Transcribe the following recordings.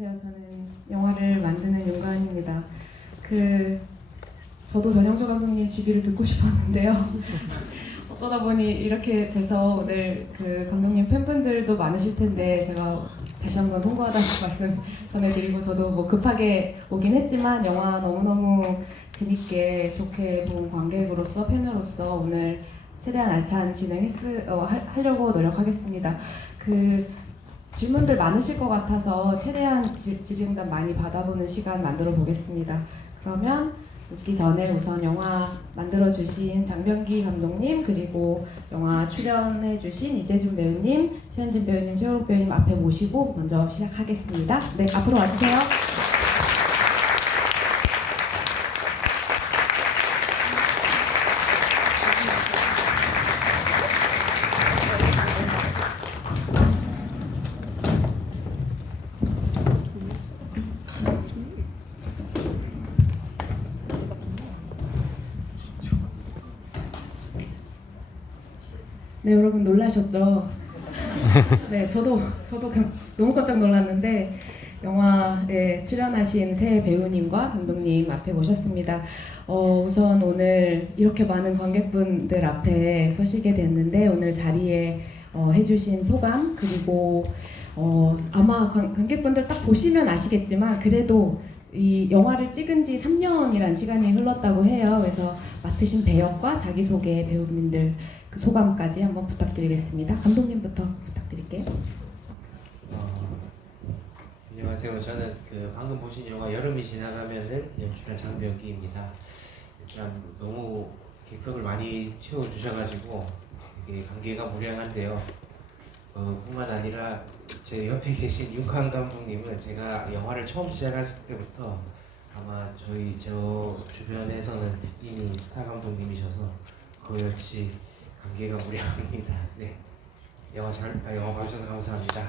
안녕하세요. 저는 영화를 만드는 윤가은입니다. 저도 변영주 감독님 GB를 듣고 싶었는데요. 어쩌다 보니 이렇게 돼서 오늘 감독님 팬분들도 많으실 텐데 제가 다시 한번 송구하다는 말씀 전해드리고, 저도 뭐 급하게 오긴 했지만 영화 너무너무 재밌게 좋게 본 관객으로서, 팬으로서 오늘 최대한 알찬 하려고 노력하겠습니다. 질문들 많으실 것 같아서 최대한 질의응답 많이 받아보는 시간 만들어 보겠습니다. 그러면 묻기 전에 우선 영화 만들어주신 장병기 감독님, 그리고 영화 출연해주신 이재준 배우님, 최현진 배우님, 최호록 배우님 앞에 모시고 먼저 시작하겠습니다. 네, 앞으로 와주세요. 네, 여러분 놀라셨죠? 네, 저도 너무 깜짝 놀랐는데 영화에 출연하신 새 배우님과 감독님 앞에 모셨습니다. 우선 오늘 이렇게 많은 관객분들 앞에 서시게 됐는데 오늘 자리에 해주신 소감, 그리고 아마 관객분들 딱 보시면 아시겠지만 그래도 이 영화를 찍은 지 3년이란 시간이 흘렀다고 해요. 그래서 맡으신 배역과 자기소개, 배우님들 그 소감까지 한번 부탁드리겠습니다. 감독님부터 부탁드릴게요. 안녕하세요. 저는 방금 보신 영화 여름이 지나가면을 연출한 장병기입니다. 일단 너무 객석을 많이 채워주셔가지고 되게 감개가 무량한데요. 뿐만 아니라 제 옆에 계신 윤가은 감독님은 제가 영화를 처음 시작했을 때부터 아마 저 주변에서는 이미 스타 감독님이셔서 그 역시 감개가 무량합니다. 네, 영화 봐주셔서 감사합니다.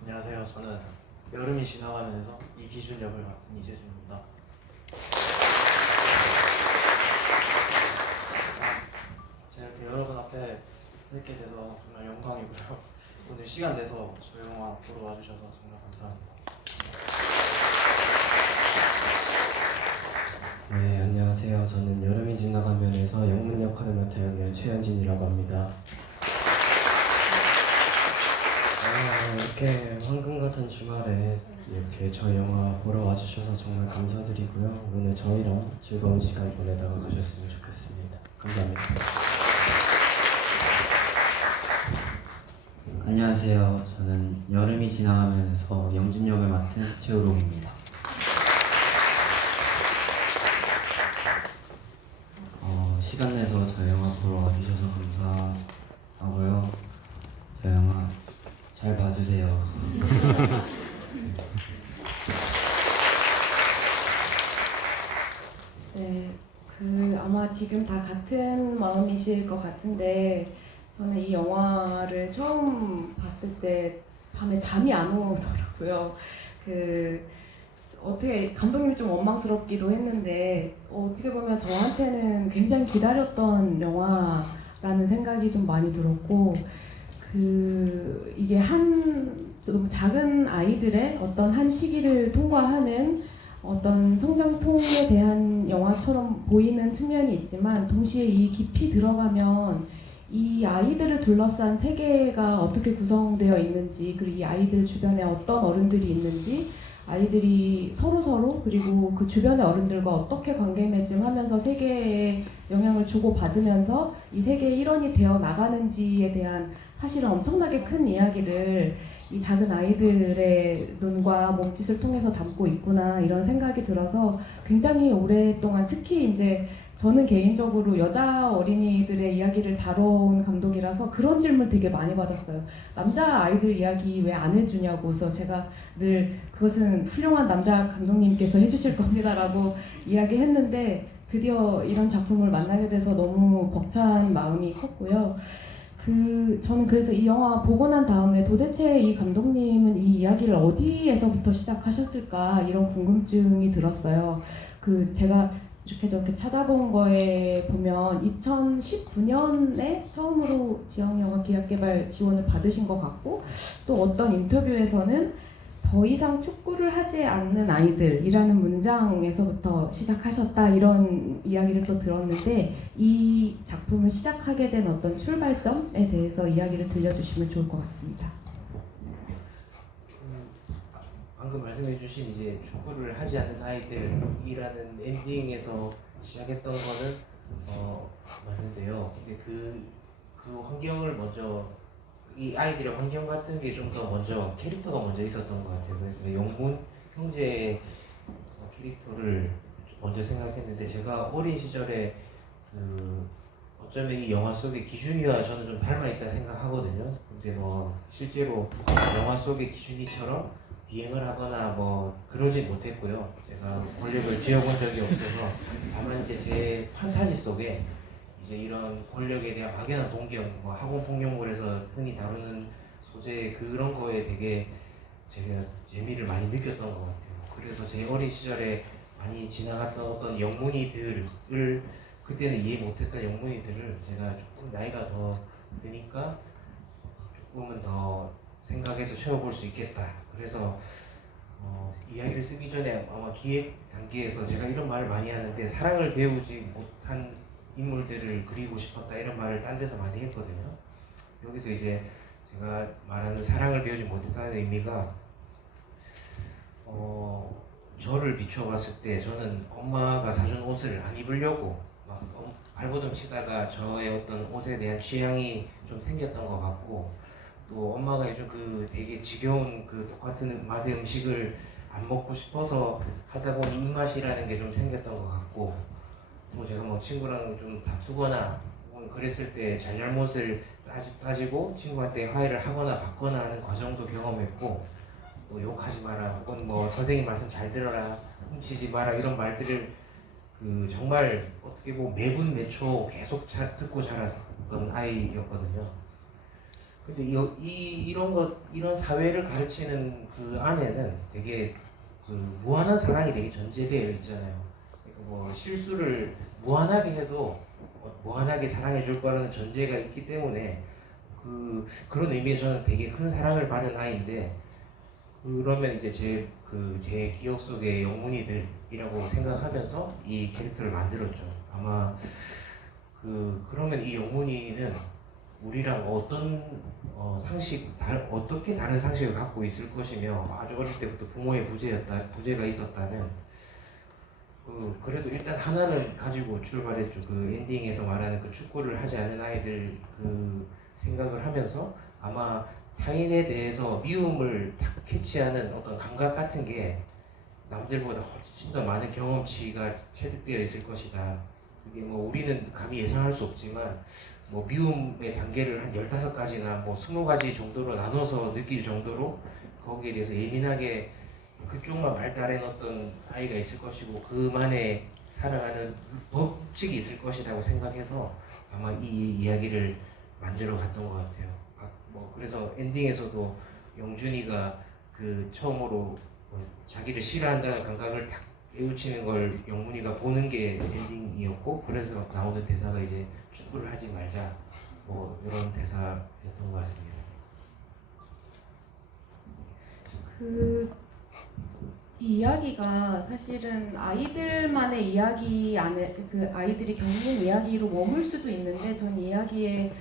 안녕하세요. 저는 여름이 지나가면서 이기준 역을 맡은 이재준입니다. 제가 이렇게 여러분 앞에 뵙게 돼서 정말 영광이고요. 오늘 시간 내서 저희 영화 보러 와주셔서 정말 감사합니다. 네, 안녕하세요. 저는 여름이 지나가면에서 영문 역할을 맡은 최현진이라고 합니다. 이렇게 황금 같은 주말에 이렇게 저희 영화 보러 와주셔서 정말 감사드리고요. 오늘 저희랑 즐거운 시간 보내다가 가셨으면 좋겠습니다. 감사합니다. 안녕하세요. 저는 여름이 지나가면서 영준 역을 맡은 최우롱입니다. 시간 내서 저희 영화 보러 와주셔서 감사하고요. 저희 영화 잘 봐주세요. 네, 아마 지금 다 같은 마음이실 것 같은데 저는 이 영화를 처음 봤을 때 밤에 잠이 안 오더라고요. 어떻게 감독님이 좀 원망스럽기도 했는데 어떻게 보면 저한테는 굉장히 기다렸던 영화라는 생각이 좀 많이 들었고, 이게 좀 작은 아이들의 어떤 한 시기를 통과하는 어떤 성장통에 대한 영화처럼 보이는 측면이 있지만 동시에 이 깊이 들어가면 이 아이들을 둘러싼 세계가 어떻게 구성되어 있는지, 그리고 이 아이들 주변에 어떤 어른들이 있는지, 아이들이 서로 그리고 그 주변의 어른들과 어떻게 관계 맺음하면서 세계에 영향을 주고받으면서 이 세계의 일원이 되어 나가는지에 대한 사실은 엄청나게 큰 이야기를 이 작은 아이들의 눈과 몸짓을 통해서 담고 있구나, 이런 생각이 들어서 굉장히 오랫동안, 특히 이제 저는 개인적으로 여자 어린이들의 이야기를 다뤄온 감독이라서 그런 질문 되게 많이 받았어요. 남자 아이들 이야기 왜 안 해주냐고. 그래서 제가 늘 그것은 훌륭한 남자 감독님께서 해주실 겁니다라고 이야기했는데 드디어 이런 작품을 만나게 돼서 너무 벅찬 마음이 컸고요. 저는 그래서 이 영화 보고 난 다음에 도대체 이 감독님은 이 이야기를 어디에서부터 시작하셨을까, 이런 궁금증이 들었어요. 제가 이렇게 저렇게 찾아본 거에 보면 2019년에 처음으로 지역영화 기획개발 지원을 받으신 것 같고, 또 어떤 인터뷰에서는 더 이상 축구를 하지 않는 아이들이라는 문장에서부터 시작하셨다, 이런 이야기를 또 들었는데, 이 작품을 시작하게 된 어떤 출발점에 대해서 이야기를 들려주시면 좋을 것 같습니다. 방금 말씀해주신 이제 축구를 하지 않는 아이들이라는 엔딩에서 시작했던 거는 맞는데요. 근데 그 환경을 먼저, 이 아이들의 환경 같은 게 좀 더 먼저 캐릭터가 먼저 있었던 것 같아요. 그래서 영문 형제의 캐릭터를 먼저 생각했는데, 제가 어린 시절에 어쩌면 이 영화 속의 기준이와 저는 좀 닮아 있다 생각하거든요. 근데 실제로 영화 속의 기준이처럼 비행을 하거나 그러지 못했고요. 제가 권력을 쥐어본 적이 없어서, 다만 이제 제 판타지 속에 이제 이런 권력에 대한 막연한 동경, 학원 폭력물에서 흔히 다루는 소재, 그런 거에 되게 제가 재미를 많이 느꼈던 것 같아요. 그래서 제 어린 시절에 많이 지나갔던 어떤 영문이들을, 그때는 이해 못했던 영문이들을 제가 조금 나이가 더 드니까 조금은 더 생각해서 채워볼 수 있겠다. 그래서 이야기를 쓰기 전에 아마 기획 단계에서 제가 이런 말을 많이 하는데, 사랑을 배우지 못한 인물들을 그리고 싶었다, 이런 말을 딴 데서 많이 했거든요. 여기서 이제 제가 말하는 사랑을 배우지 못했다는 의미가, 저를 비춰봤을 때 저는 엄마가 사준 옷을 안 입으려고 막 발버둥 치다가 저의 어떤 옷에 대한 취향이 좀 생겼던 것 같고, 또 엄마가 해준 그 되게 지겨운 그 똑같은 맛의 음식을 안 먹고 싶어서 하다 보니 입맛이라는 게 좀 생겼던 것 같고, 또 제가 친구랑 좀 다투거나 혹은 그랬을 때 잘잘못을 따지고 친구한테 화해를 하거나 받거나 하는 과정도 경험했고, 또 욕하지 마라 혹은 선생님 말씀 잘 들어라, 훔치지 마라, 이런 말들을 정말 어떻게 보면 매분 매초 계속 듣고 자랐던 아이였거든요. 근데 이런 사회를 가르치는 그 안에는 되게 무한한 사랑이 되게 전제되어 있잖아요. 그러니까 실수를 무한하게 해도 무한하게 사랑해 줄 거라는 전제가 있기 때문에 그런 의미에서 저는 되게 큰 사랑을 받은 아이인데, 그러면 이제 제 기억 속의 영문이들이라고 생각하면서 이 캐릭터를 만들었죠. 아마 그러면 이 영문이는 우리랑 어떤 어떻게 다른 상식을 갖고 있을 것이며, 아주 어릴 때부터 부모의 부재가 있었다면, 그래도 일단 하나는 가지고 출발했죠. 그 엔딩에서 말하는 그 축구를 하지 않는 아이들 생각을 하면서, 아마 타인에 대해서 미움을 탁 캐치하는 어떤 감각 같은 게 남들보다 훨씬 더 많은 경험치가 체득되어 있을 것이다. 이게 우리는 감히 예상할 수 없지만, 미움의 단계를 한 15가지나 20가지 정도로 나눠서 느낄 정도로 거기에 대해서 예민하게 그쪽만 발달해 놓던 아이가 있을 것이고, 그만의 살아가는 법칙이 있을 것이라고 생각해서 아마 이 이야기를 만들어 갔던 것 같아요. 그래서 엔딩에서도 영준이가 처음으로 자기를 싫어한다는 감각을 딱 깨우치는 걸 영문이가 보는 게 엔딩이었고, 그래서 나오는 대사가 이제 축구를 하지 말자, 이런 대사였던 것 같습니다. 이 이야기가 사실은 아이들만의 이야기 안에, 아이들이 겪는 이야기로 머물 수도 있는데, 전 이 이야기에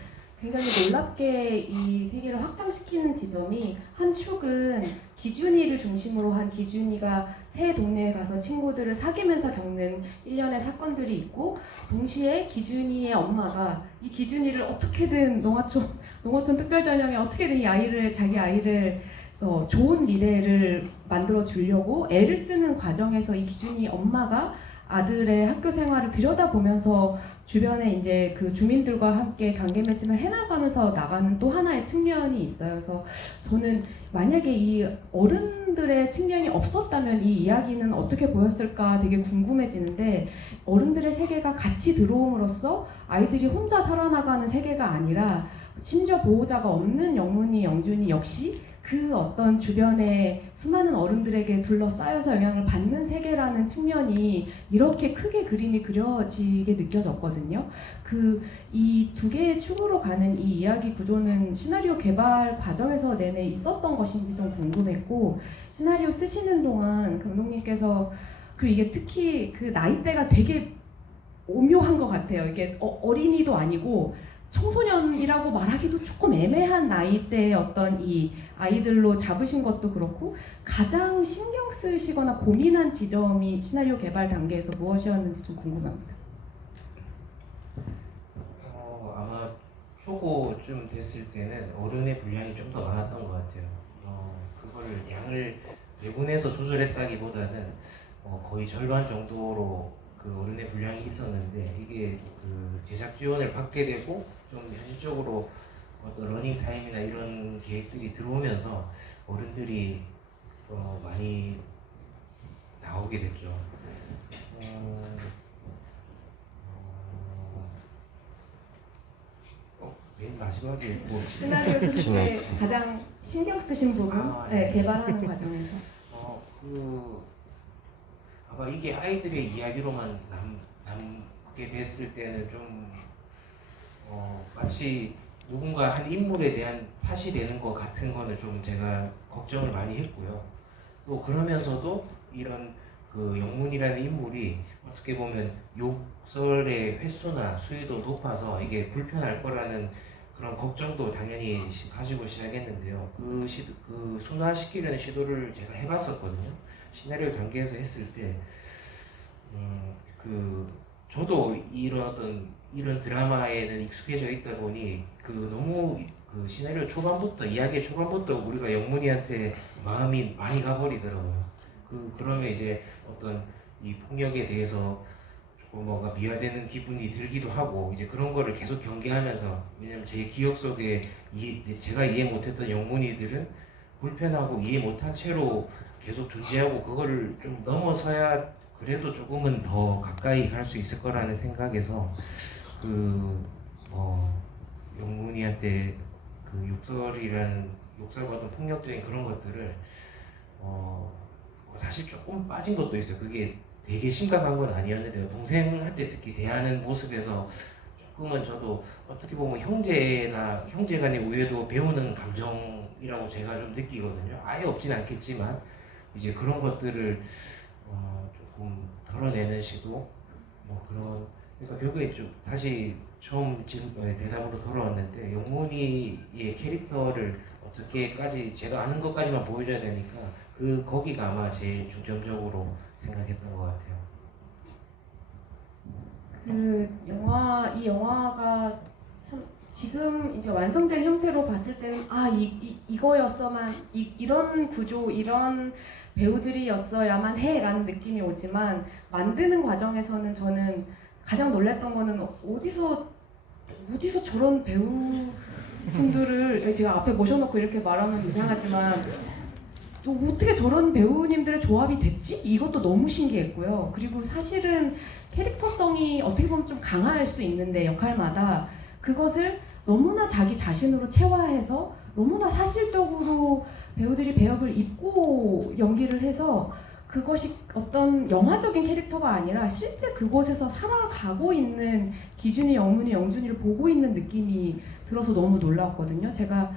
굉장히 놀랍게 이 세계를 확장시키는 지점이, 한 축은 기준이를 중심으로 한 기준이가 새 동네에 가서 친구들을 사귀면서 겪는 일련의 사건들이 있고, 동시에 기준이의 엄마가 이 기준이를 어떻게든 농어촌 특별전형에 어떻게든 자기 아이를 좋은 미래를 만들어 주려고 애를 쓰는 과정에서, 이 기준이 엄마가 아들의 학교 생활을 들여다보면서 주변에 이제 그 주민들과 함께 관계 맺음을 해나가면서 나가는 또 하나의 측면이 있어요. 그래서 저는 만약에 이 어른들의 측면이 없었다면 이 이야기는 어떻게 보였을까 되게 궁금해지는데, 어른들의 세계가 같이 들어옴으로써 아이들이 혼자 살아나가는 세계가 아니라, 심지어 보호자가 없는 영문이, 영준이 역시 그 어떤 주변에 수많은 어른들에게 둘러싸여서 영향을 받는 세계라는 측면이 이렇게 크게 그림이 그려지게 느껴졌거든요. 이 두 개의 축으로 가는 이 이야기 구조는 시나리오 개발 과정에서 내내 있었던 것인지 좀 궁금했고, 시나리오 쓰시는 동안 감독님께서 이게 특히 그 나이대가 되게 오묘한 것 같아요. 이게 어린이도 아니고 청소년이라고 말하기도 조금 애매한 나이대의 어떤 이 아이들로 잡으신 것도 그렇고, 가장 신경 쓰시거나 고민한 지점이 시나리오 개발 단계에서 무엇이었는지 좀 궁금합니다. 아마 초고쯤 됐을 때는 어른의 분량이 좀 더 많았던 것 같아요. 그거를 양을 배분해서 조절했다기보다는 거의 절반 정도로 그 어른의 분량이 있었는데, 이게 그 제작 지원을 받게 되고 좀 현실적으로 어떤 러닝 타임이나 이런 계획들이 들어오면서 어른들이 많이 나오게 됐죠. 맨 마지막에 뭐 시나리오 쓰실 때 가장 신경 쓰신 부분, 네, 개발하는 과정에서. 아마 이게 아이들의 이야기로만 남게 됐을 때는 좀 마치 누군가 한 인물에 대한 탓이 되는 것 같은 거는 좀 제가 걱정을 많이 했고요. 또 그러면서도 이런 그 영문이라는 인물이 어떻게 보면 욕설의 횟수나 수위도 높아서 이게 불편할 거라는 그런 걱정도 당연히 가지고 시작했는데요. 그 순화시키려는 시도를 제가 해봤었거든요. 시나리오 단계에서 했을 때, 저도 이런 드라마에는 익숙해져 있다 보니 너무 시나리오 초반부터, 이야기의 초반부터 우리가 영문이한테 마음이 많이 가버리더라고요. 그러면 이제 어떤 이 폭력에 대해서 조금 뭔가 미화되는 기분이 들기도 하고, 이제 그런 거를 계속 경계하면서, 왜냐면 제 기억 속에 제가 이해 못했던 영문이들은 불편하고 이해 못한 채로 계속 존재하고, 그거를 좀 넘어서야 그래도 조금은 더 가까이 갈 수 있을 거라는 생각에서 영문이한테 욕설과 어떤 폭력적인 그런 것들을 사실 조금 빠진 것도 있어요. 그게 되게 심각한 건 아니었는데요. 동생한테 특히 대하는 모습에서 조금은 저도 어떻게 보면 형제 간의 우애도 배우는 감정이라고 제가 좀 느끼거든요. 아예 없진 않겠지만 이제 그런 것들을 조금 덜어내는 시도, 그러니까 결국에 좀 다시 처음 대답으로 돌아왔는데, 영문이의 캐릭터를 어떻게까지 제가 아는 것까지만 보여줘야 되니까 거기가 아마 제일 중점적으로 생각했던 것 같아요. 이 영화가 참 지금 이제 완성된 형태로 봤을 때는 이거였어만, 이런 구조, 이런 배우들이었어야만 해라는 느낌이 오지만, 만드는 과정에서는 저는 가장 놀랐던 거는 어디서 저런 배우분들을, 제가 앞에 모셔놓고 이렇게 말하면 이상하지만 또 어떻게 저런 배우님들의 조합이 됐지? 이것도 너무 신기했고요. 그리고 사실은 캐릭터성이 어떻게 보면 좀 강할 수 있는데, 역할마다 그것을 너무나 자기 자신으로 체화해서 너무나 사실적으로 배우들이 배역을 입고 연기를 해서, 그것이 어떤 영화적인 캐릭터가 아니라 실제 그곳에서 살아가고 있는 기준이 영준이를 보고 있는 느낌이 들어서 너무 놀라웠거든요. 제가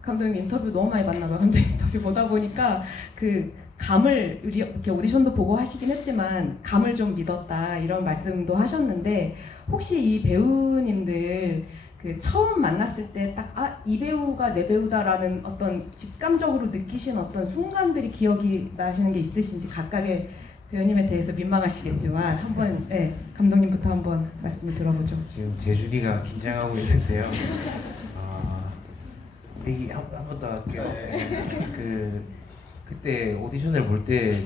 감독님 인터뷰 너무 많이 봤나 봐요. 감독님 인터뷰 보다 보니까 감을, 이렇게 오디션도 보고 하시긴 했지만 감을 좀 믿었다 이런 말씀도 하셨는데, 혹시 이 배우님들 처음 만났을 때 딱 이 배우가 내 배우다라는 어떤 직감적으로 느끼신 어떤 순간들이 기억이 나시는 게 있으신지, 각각의 배우님에 대해서 민망하시겠지만 한번 감독님부터 한번 말씀을 들어보죠. 지금 재준이가 긴장하고 있는데요. 얘기 한 번 더 할게요. 그때 오디션을 볼 때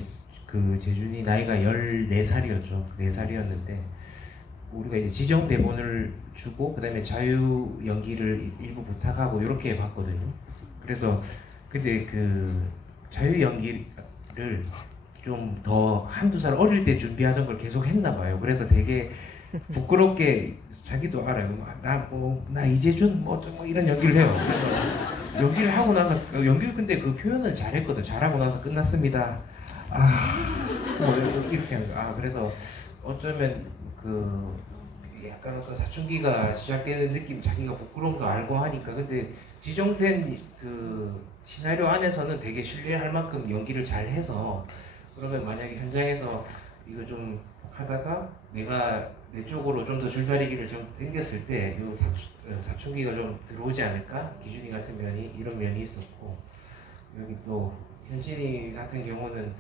재준이 나이가 14살이었죠. 4살이었는데 우리가 이제 지정 대본을 주고 그다음에 자유 연기를 일부 부탁하고 이렇게 봤거든요. 그래서 근데 자유 연기를 좀 더 한두 살 어릴 때 준비하던 걸 계속 했나 봐요. 그래서 되게 부끄럽게, 자기도 알아요. 나 이재준 뭐 이런 연기를 해요. 그래서 연기를 하고 나서 연기를 근데 그 표현은 잘했거든. 잘하고 나서 끝났습니다. 뭐 이렇게 하는 거. 그래서 어쩌면 그 약간 어떤 사춘기가 시작되는 느낌, 자기가 부끄러움도 알고 하니까. 근데 지정된 그 시나리오 안에서는 되게 신뢰할 만큼 연기를 잘 해서, 그러면 만약에 현장에서 이거 좀 하다가 내가 내 쪽으로 좀 더 줄다리기를 좀 당겼을 때 요 사춘기가 좀 들어오지 않을까? 기준이 같은 면이, 이런 면이 있었고, 여기 또 현진이 같은 경우는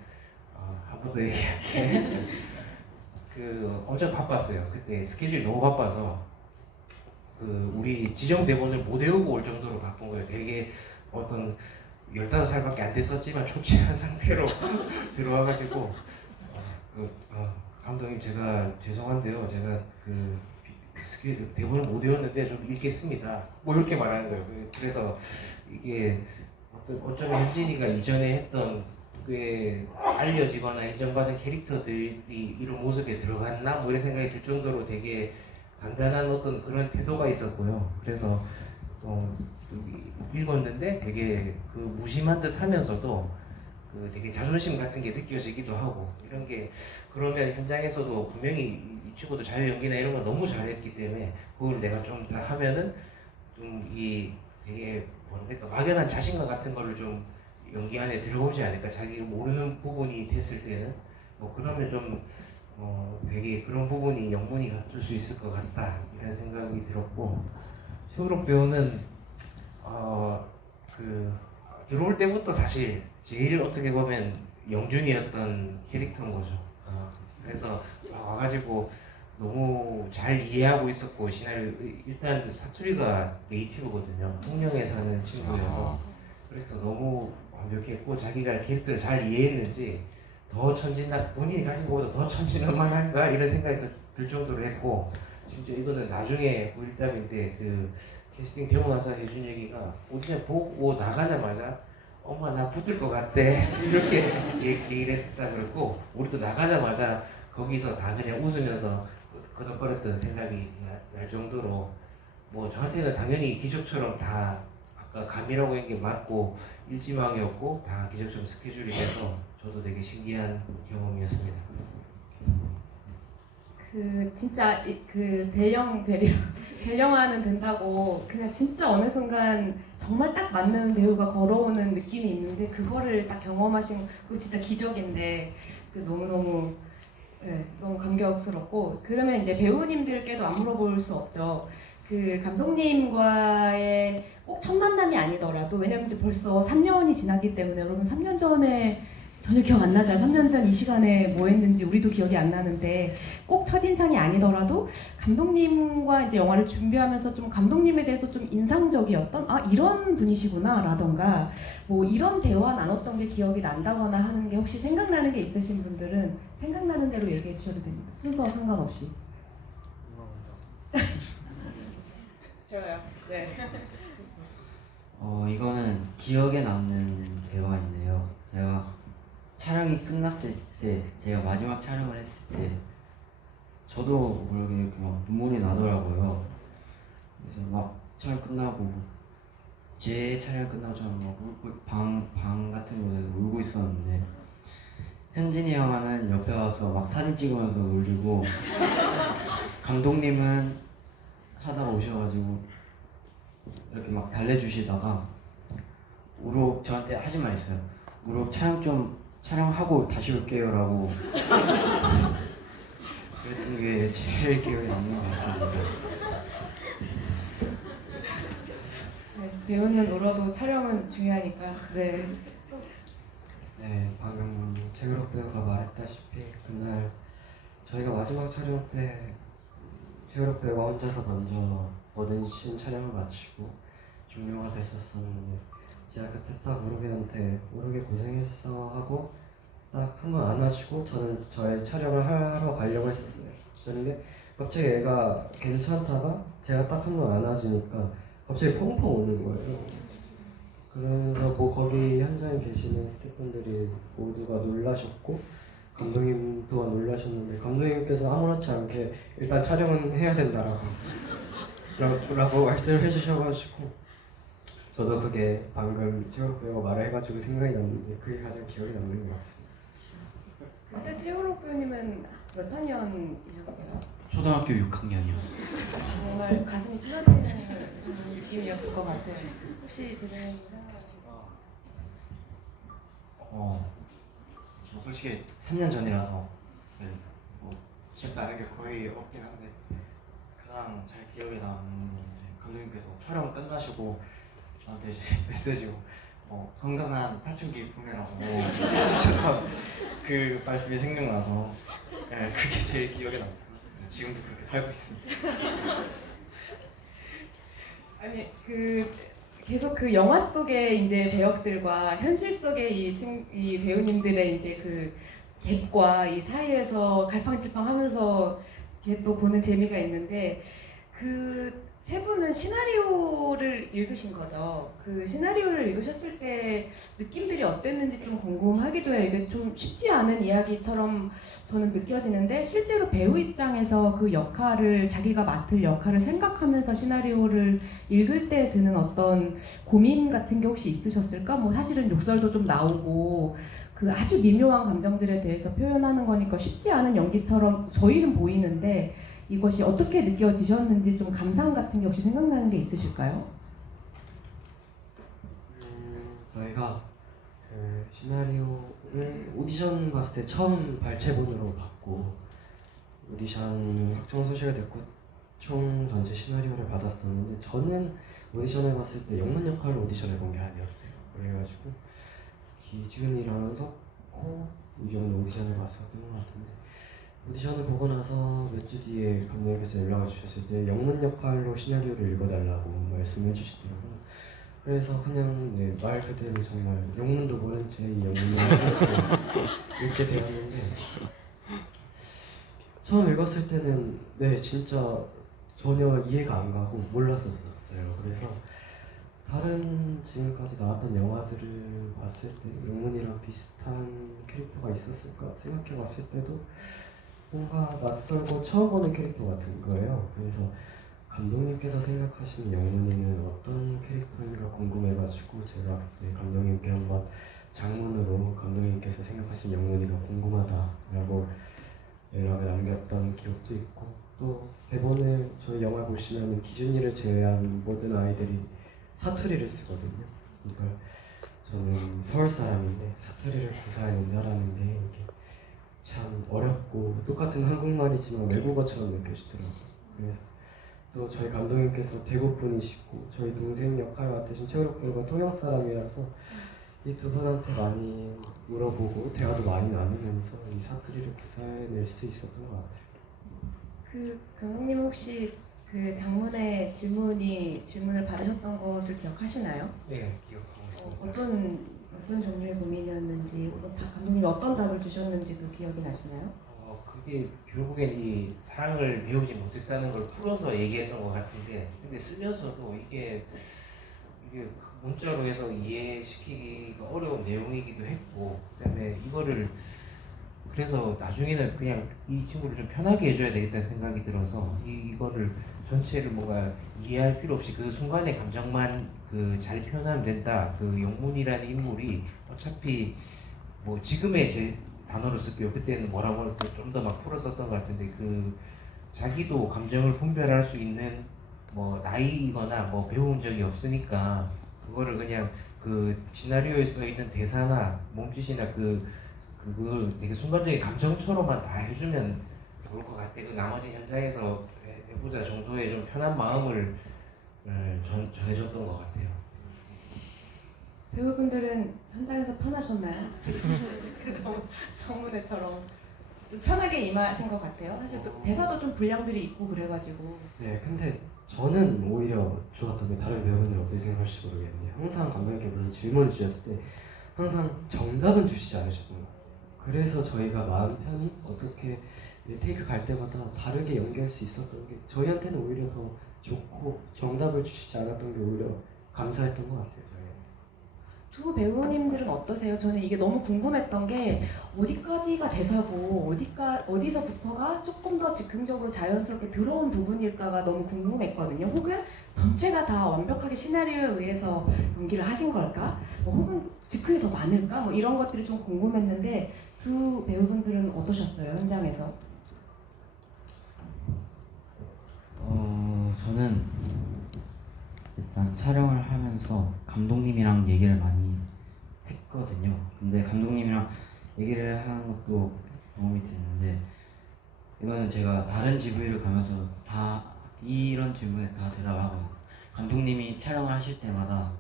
한 번 더 얘기할게. 그 엄청 바빴어요. 그때 스케줄이 너무 바빠서 그 우리 지정 대본을 못 외우고 올 정도로 바쁜 거예요. 되게 어떤 15살밖에 안 됐었지만 초췌한 상태로 들어와가지고 감독님 제가 죄송한데요. 제가 그 대본을 못 외웠는데 좀 읽겠습니다. 뭐 이렇게 말하는 거예요. 그래서 이게 어쩌면 현진이가 이전에 했던 꽤 알려지거나 인정받은 캐릭터들이 이런 모습에 들어갔나? 뭐 이런 생각이 들 정도로 되게 단단한 어떤 그런 태도가 있었고요. 그래서 읽었는데 되게 그 무심한 듯 하면서도 그 되게 자존심 같은 게 느껴지기도 하고, 이런 게 그러면 현장에서도 분명히 이 친구도 자유 연기나 이런 거 너무 잘했기 때문에 그걸 내가 좀 더 하면은 좀 이 되게 뭐랄까 막연한 자신감 같은 거를 좀 연기 안에 들어오지 않을까, 자기가 모르는 부분이 됐을 때는. 뭐 그러면 좀 되게 그런 부분이 영분이 갖출 수 있을 것 같다, 이런 생각이 들었고, 세월호 배우는 그 들어올 때부터 사실 제일 어떻게 보면 영준이었던 캐릭터인 거죠. 그래서 와가지고 너무 잘 이해하고 있었고, 시나리오 일단 사투리가 네이티브거든요. 통영에 사는 친구여서. 그래서 너무 완벽했고, 자기가 캐릭터를 잘 이해했는지 더 본인이 가진 것보다 더 천진난만한가 이런 생각이 들 정도로 했고, 심지어 이거는 나중에 9일담인데 그 캐스팅 되고 나서 해준 얘기가 오디션 보고 나가자마자 엄마 나 붙을 것 같대 이렇게 얘기를 했다 그랬고, 우리도 나가자마자 거기서 다 그냥 웃으면서 끄덕거렸던 생각이 날 정도로, 뭐 저한테는 당연히 기적처럼 다 아까 감이라고 한 게 맞고 일지망이었고 다 기적처럼 스케줄이 돼서 저도 되게 신기한 경험이었습니다. 그 진짜 그 대령화는 된다고 그냥 진짜 어느 순간 정말 딱 맞는 배우가 걸어오는 느낌이 있는데, 그거를 딱 경험하신 그 진짜 기적인데, 그 너무 감격스럽고. 그러면 이제 배우님들께도 안 물어볼 수 없죠. 그 감독님과의 꼭 첫 만남이 아니더라도, 왜냐면 이제 벌써 3년이 지났기 때문에, 여러분 3년 전에 전혀 기억 안 나잖아요. 3년 전 이 시간에 뭐 했는지 우리도 기억이 안 나는데, 꼭 첫인상이 아니더라도 감독님과 이제 영화를 준비하면서 좀 감독님에 대해서 좀 인상적이었던, 이런 분이시구나 라던가, 뭐 이런 대화 나눴던 게 기억이 난다거나 하는 게 혹시 생각나는 게 있으신 분들은 생각나는 대로 얘기해 주셔도 됩니다. 순서 상관없이. 좋아요. 네. 이거는 기억에 남는 대화인데요. 제가 촬영이 끝났을 때, 제가 마지막 촬영을 했을 때 저도 모르게 막 눈물이 나더라고요. 그래서 막 촬영 끝나고, 제 촬영 끝나고 저는 막 울고, 방 같은 곳에서 울고 있었는데, 현진이 형은 옆에 와서 막 사진 찍으면서 울리고, 감독님은 하다가 오셔가지고 이렇게 막 달래주시다가 저한테 하신 말 있어요. 촬영하고 다시 올게요 라고 그랬던 게 제일 기억에 남는 것 같습니다. 네, 배우는 울어도 촬영은 중요하니까. 네. 네, 방금 최그룹 배우가 말했다시피 그날 저희가 마지막 촬영 때 최그룹 배우가 혼자서 먼저 모든 씬 촬영을 마치고 종료가 됐었었는데, 제가 그때 딱 우르게한테 우르게 고생했어 하고 딱 한 번 안아주고 저는 저의 촬영을 하러 가려고 했었어요. 그런데 갑자기 얘가 괜찮다가 제가 딱 한 번 안아주니까 갑자기 펑펑 우는 거예요. 그러면서 뭐 거기 현장에 계시는 스태프분들이 모두가 놀라셨고 감독님 또한 놀라셨는데, 감독님께서 아무렇지 않게 일단 촬영은 해야 된다라고 라고 말씀을 해주셔가지고 저도 그게 방금 최우록 배우가 말을 해가지고 생각이 났는데 그게 가장 기억에 남는 것 같습니다. 그때 최우록 배우님은 몇 학년이셨어요? 초등학교 6학년이었어요. 정말 가슴이 찢어지는 느낌이었을 것 같아요. 혹시 대장님 생각하세요? 저 솔직히 3년 전이라서 네, 뭐 기억나는 게 거의 없긴 한데 가장 잘 기억에 남는 건 이제 감독님께서 촬영 끝나시고 저한테 이제 메시지로 건강한 사춘기 보내라고 해주셨던 그 말씀이 생각나서 네, 그게 제일 기억에 남고 지금도 그렇게 살고 있습니다. 아니 계속 그 영화 속의 이제 배역들과 현실 속의 이 배우님들의 이제 그 갭과 이 사이에서 갈팡질팡하면서 이렇게 또 보는 재미가 있는데 그 세 분은 시나리오를 읽으신 거죠. 그 시나리오를 읽으셨을 때 느낌들이 어땠는지 좀 궁금하기도 해요. 이게 좀 쉽지 않은 이야기처럼 저는 느껴지는데 실제로 배우 입장에서 그 역할을 자기가 맡을 역할을 생각하면서 시나리오를 읽을 때 드는 어떤 고민 같은 게 혹시 있으셨을까? 뭐 사실은 욕설도 좀 나오고 그 아주 미묘한 감정들에 대해서 표현하는 거니까 쉽지 않은 연기처럼 저희는 보이는데 이것이 어떻게 느껴지셨는지 좀 감상 같은 게 혹시 생각나는 게 있으실까요? 저희가 그 시나리오를 오디션 봤을 때 처음 발췌본으로 받고 오디션 확정 소식을 듣고 총 전체 시나리오를 받았었는데 저는 오디션을 봤을 때 영문 역할로 오디션을 본 게 아니었어요. 그래가지고 기준이랑 석호 이 정도 오디션을 봤었던 것 같은데 오디션을 보고 나서 몇 주 뒤에 감독님께서 연락을 주셨을 때 영문 역할로 시나리오를 읽어달라고 말씀해 주시더라고요. 그래서 그냥 네, 말 그대로 정말 영문도 모른 채 이 영문을 읽게 되었는데 처음 읽었을 때는 네 진짜 전혀 이해가 안 가고 몰랐었어요. 그래서 다른 지금까지 나왔던 영화들을 봤을 때 영문이랑 비슷한 캐릭터가 있었을까 생각해 봤을 때도 뭔가 낯설고 처음 보는 캐릭터 같은 거예요. 그래서 감독님께서 생각하시는 영문이는 어떤 캐릭터인가 궁금해가지고 제가 네, 감독님께 한번 장문으로 감독님께서 생각하시는 영문이가 궁금하다라고 연락을 남겼던 기억도 있고 또 대본을 저희 영화 보시면 기준이를 제외한 모든 아이들이 사투리를 쓰거든요. 이걸 저는 서울 사람인데 사투리를 구사해낸다라는 게 이게 참 어렵고 똑같은 한국말이지만 외국어처럼 느껴지더라고요. 그래서 또 저희 감독님께서 대구 분이시고 저희 동생 역할 맡으신 최우록 배우가 통영 사람이라서 이 두 분한테 많이 물어보고 대화도 많이 나누면서 이 사투리를 구사해낼 수 있었던 것 같아요. 그 감독님 혹시 그 장문의 질문을 받으셨던 것을 기억하시나요? 네, 기억하고 있습니다. 어떤 종류의 고민이었는지 감독님이 어떤 답을 주셨는지도 기억이 나시나요? 그게 결국엔 이 사랑을 배우지 못했다는 걸 풀어서 얘기했던 것 같은데, 근데 쓰면서도 이게 문자로 해서 이해시키기가 어려운 내용이기도 했고, 그다음에 이거를 그래서 나중에는 그냥 이 친구를 좀 편하게 해줘야 되겠다는 생각이 들어서 이거를 전체를 뭔가 이해할 필요 없이 그 순간의 감정만 그 잘 표현하면 된다. 그 영문이라는 인물이 어차피 뭐 지금의 제 단어로 쓸게요. 그때는 뭐라고 할 때 좀 더 막 풀어 썼던 것 같은데 그 자기도 감정을 분별할 수 있는 뭐 나이거나 뭐 배운 적이 없으니까 그거를 그냥 그 시나리오에 써 있는 대사나 몸짓이나 그걸 되게 순간적인 감정처럼만 다 해주면 좋을 것 같아. 그 나머지 현장에서 해보자 정도의 좀 편한 마음을 전해줬던 것 같아요. 배우분들은 현장에서 편하셨나요? 그 너무 정문회처럼 좀 편하게 임하신 것 같아요. 사실 또 대사도 좀 분량들이 있고 그래가지고. 네, 근데 저는 오히려 좋았던 게 다른 배우분들 어떻게 생각할지 모르겠는데 항상 감독님께 무슨 질문을 주셨을 때 항상 정답은 주시지 않으셨던 거예요. 그래서 저희가 마음 편히 어떻게 테이크 갈 때마다 다르게 연기할 수 있었던 게 저희한테는 오히려 더 좋고 정답을 주시지 않았던 게 오히려 감사했던 것 같아요. 두 배우님들은 어떠세요? 저는 이게 너무 궁금했던 게 어디까지가 대사고 어디서부터가 조금 더 즉흥적으로 자연스럽게 들어온 부분일까가 너무 궁금했거든요. 혹은 전체가 다 완벽하게 시나리오에 의해서 연기를 하신 걸까? 뭐 혹은 즉흥이 더 많을까? 뭐 이런 것들이 좀 궁금했는데 두 배우분들은 어떠셨어요? 현장에서? 저는 일단 촬영을 하면서 감독님이랑 얘기를 많이 했거든요. 근데 감독님이랑 얘기를 하는 것도 도움이 됐는데, 이거는 제가 다른 GV를 가면서 다 이런 질문에 다 대답하거든요. 감독님이 촬영을 하실 때마다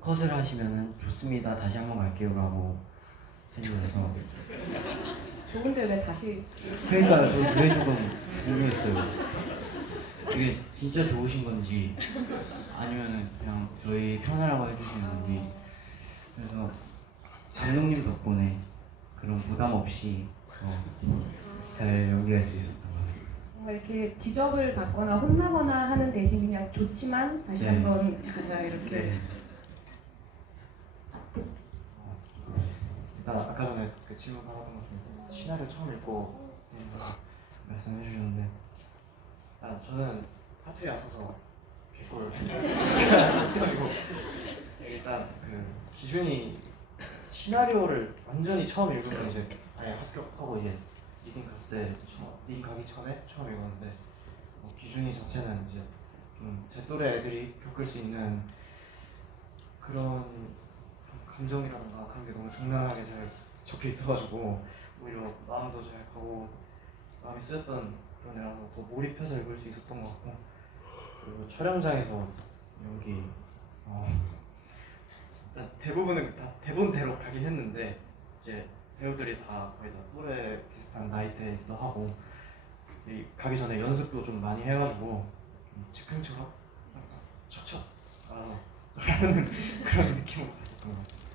컷을 하시면은 좋습니다, 다시 한번 갈게요라고 해주셔서. 좋은데 왜 다시 그러니까요, 저 그게 조금 궁금했어요. 이게 진짜 좋으신 건지 아니면은 그냥 저희 편하라고 해주시는 건지. 그래서 감독님 덕분에 그런 부담 없이 잘 연기할 수 있었던 것 같습니다. 뭔가 이렇게 지적을 받거나 혼나거나 하는 대신 그냥 좋지만 다시 네. 한번 가자 이렇게. 일단 아까 전에 그 질문 받았던 것 중에 시나리오 처음 읽고 말씀해 주셨는데, 일단 저는 사투리 안 써서 개꿀. 그리고 일단 그 기준이 시나리오를 완전히 처음 읽으면 이제 아예 합격하고 이제 리딩 갔을 때 리딩 가기 전에 처음 읽었는데, 기준이 자체는 이제 좀 제 또래 애들이 겪을 수 있는 그런 감정이라던가 그런 게 너무 적나라하게 잘 적혀 있어가지고 오히려 마음도 잘 가고 마음이 쓰였던 그런 애라서 더 몰입해서 읽을 수 있었던 것 같고, 그리고 촬영장에서 연기 일단 대부분은 다 대본대로 가긴 했는데 이제 배우들이 다 거의 다 또래 비슷한 나이대이기도 하고 가기 전에 연습도 좀 많이 해가지고 즉흥처럼 척척 알아서 잘하는 그런 느낌으로 갔었던 것 같습니다.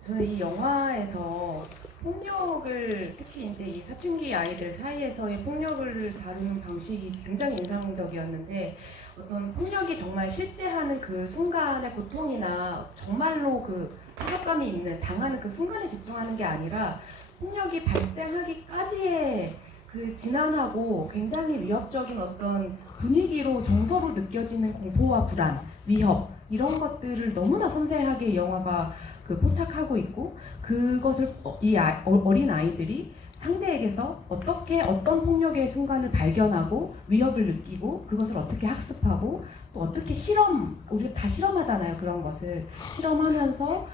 저는 이 영화에서 폭력을 특히 이제 이 사춘기 아이들 사이에서의 폭력을 다루는 방식이 굉장히 인상적이었는데, 어떤 폭력이 정말 실제하는 그 순간의 고통이나 정말로 그 타격감이 있는 당하는 그 순간에 집중하는 게 아니라 폭력이 발생하기까지의 그 지난하고 굉장히 위협적인 어떤 분위기로 정서로 느껴지는 공포와 불안, 위협 이런 것들을 너무나 섬세하게 이 영화가 그 포착하고 있고, 그것을 어린 아이들이 상대에게서 어떻게 어떤 폭력의 순간을 발견하고 위협을 느끼고 그것을 어떻게 학습하고 또 어떻게 우리 다 실험하잖아요. 그런 것을 실험하면서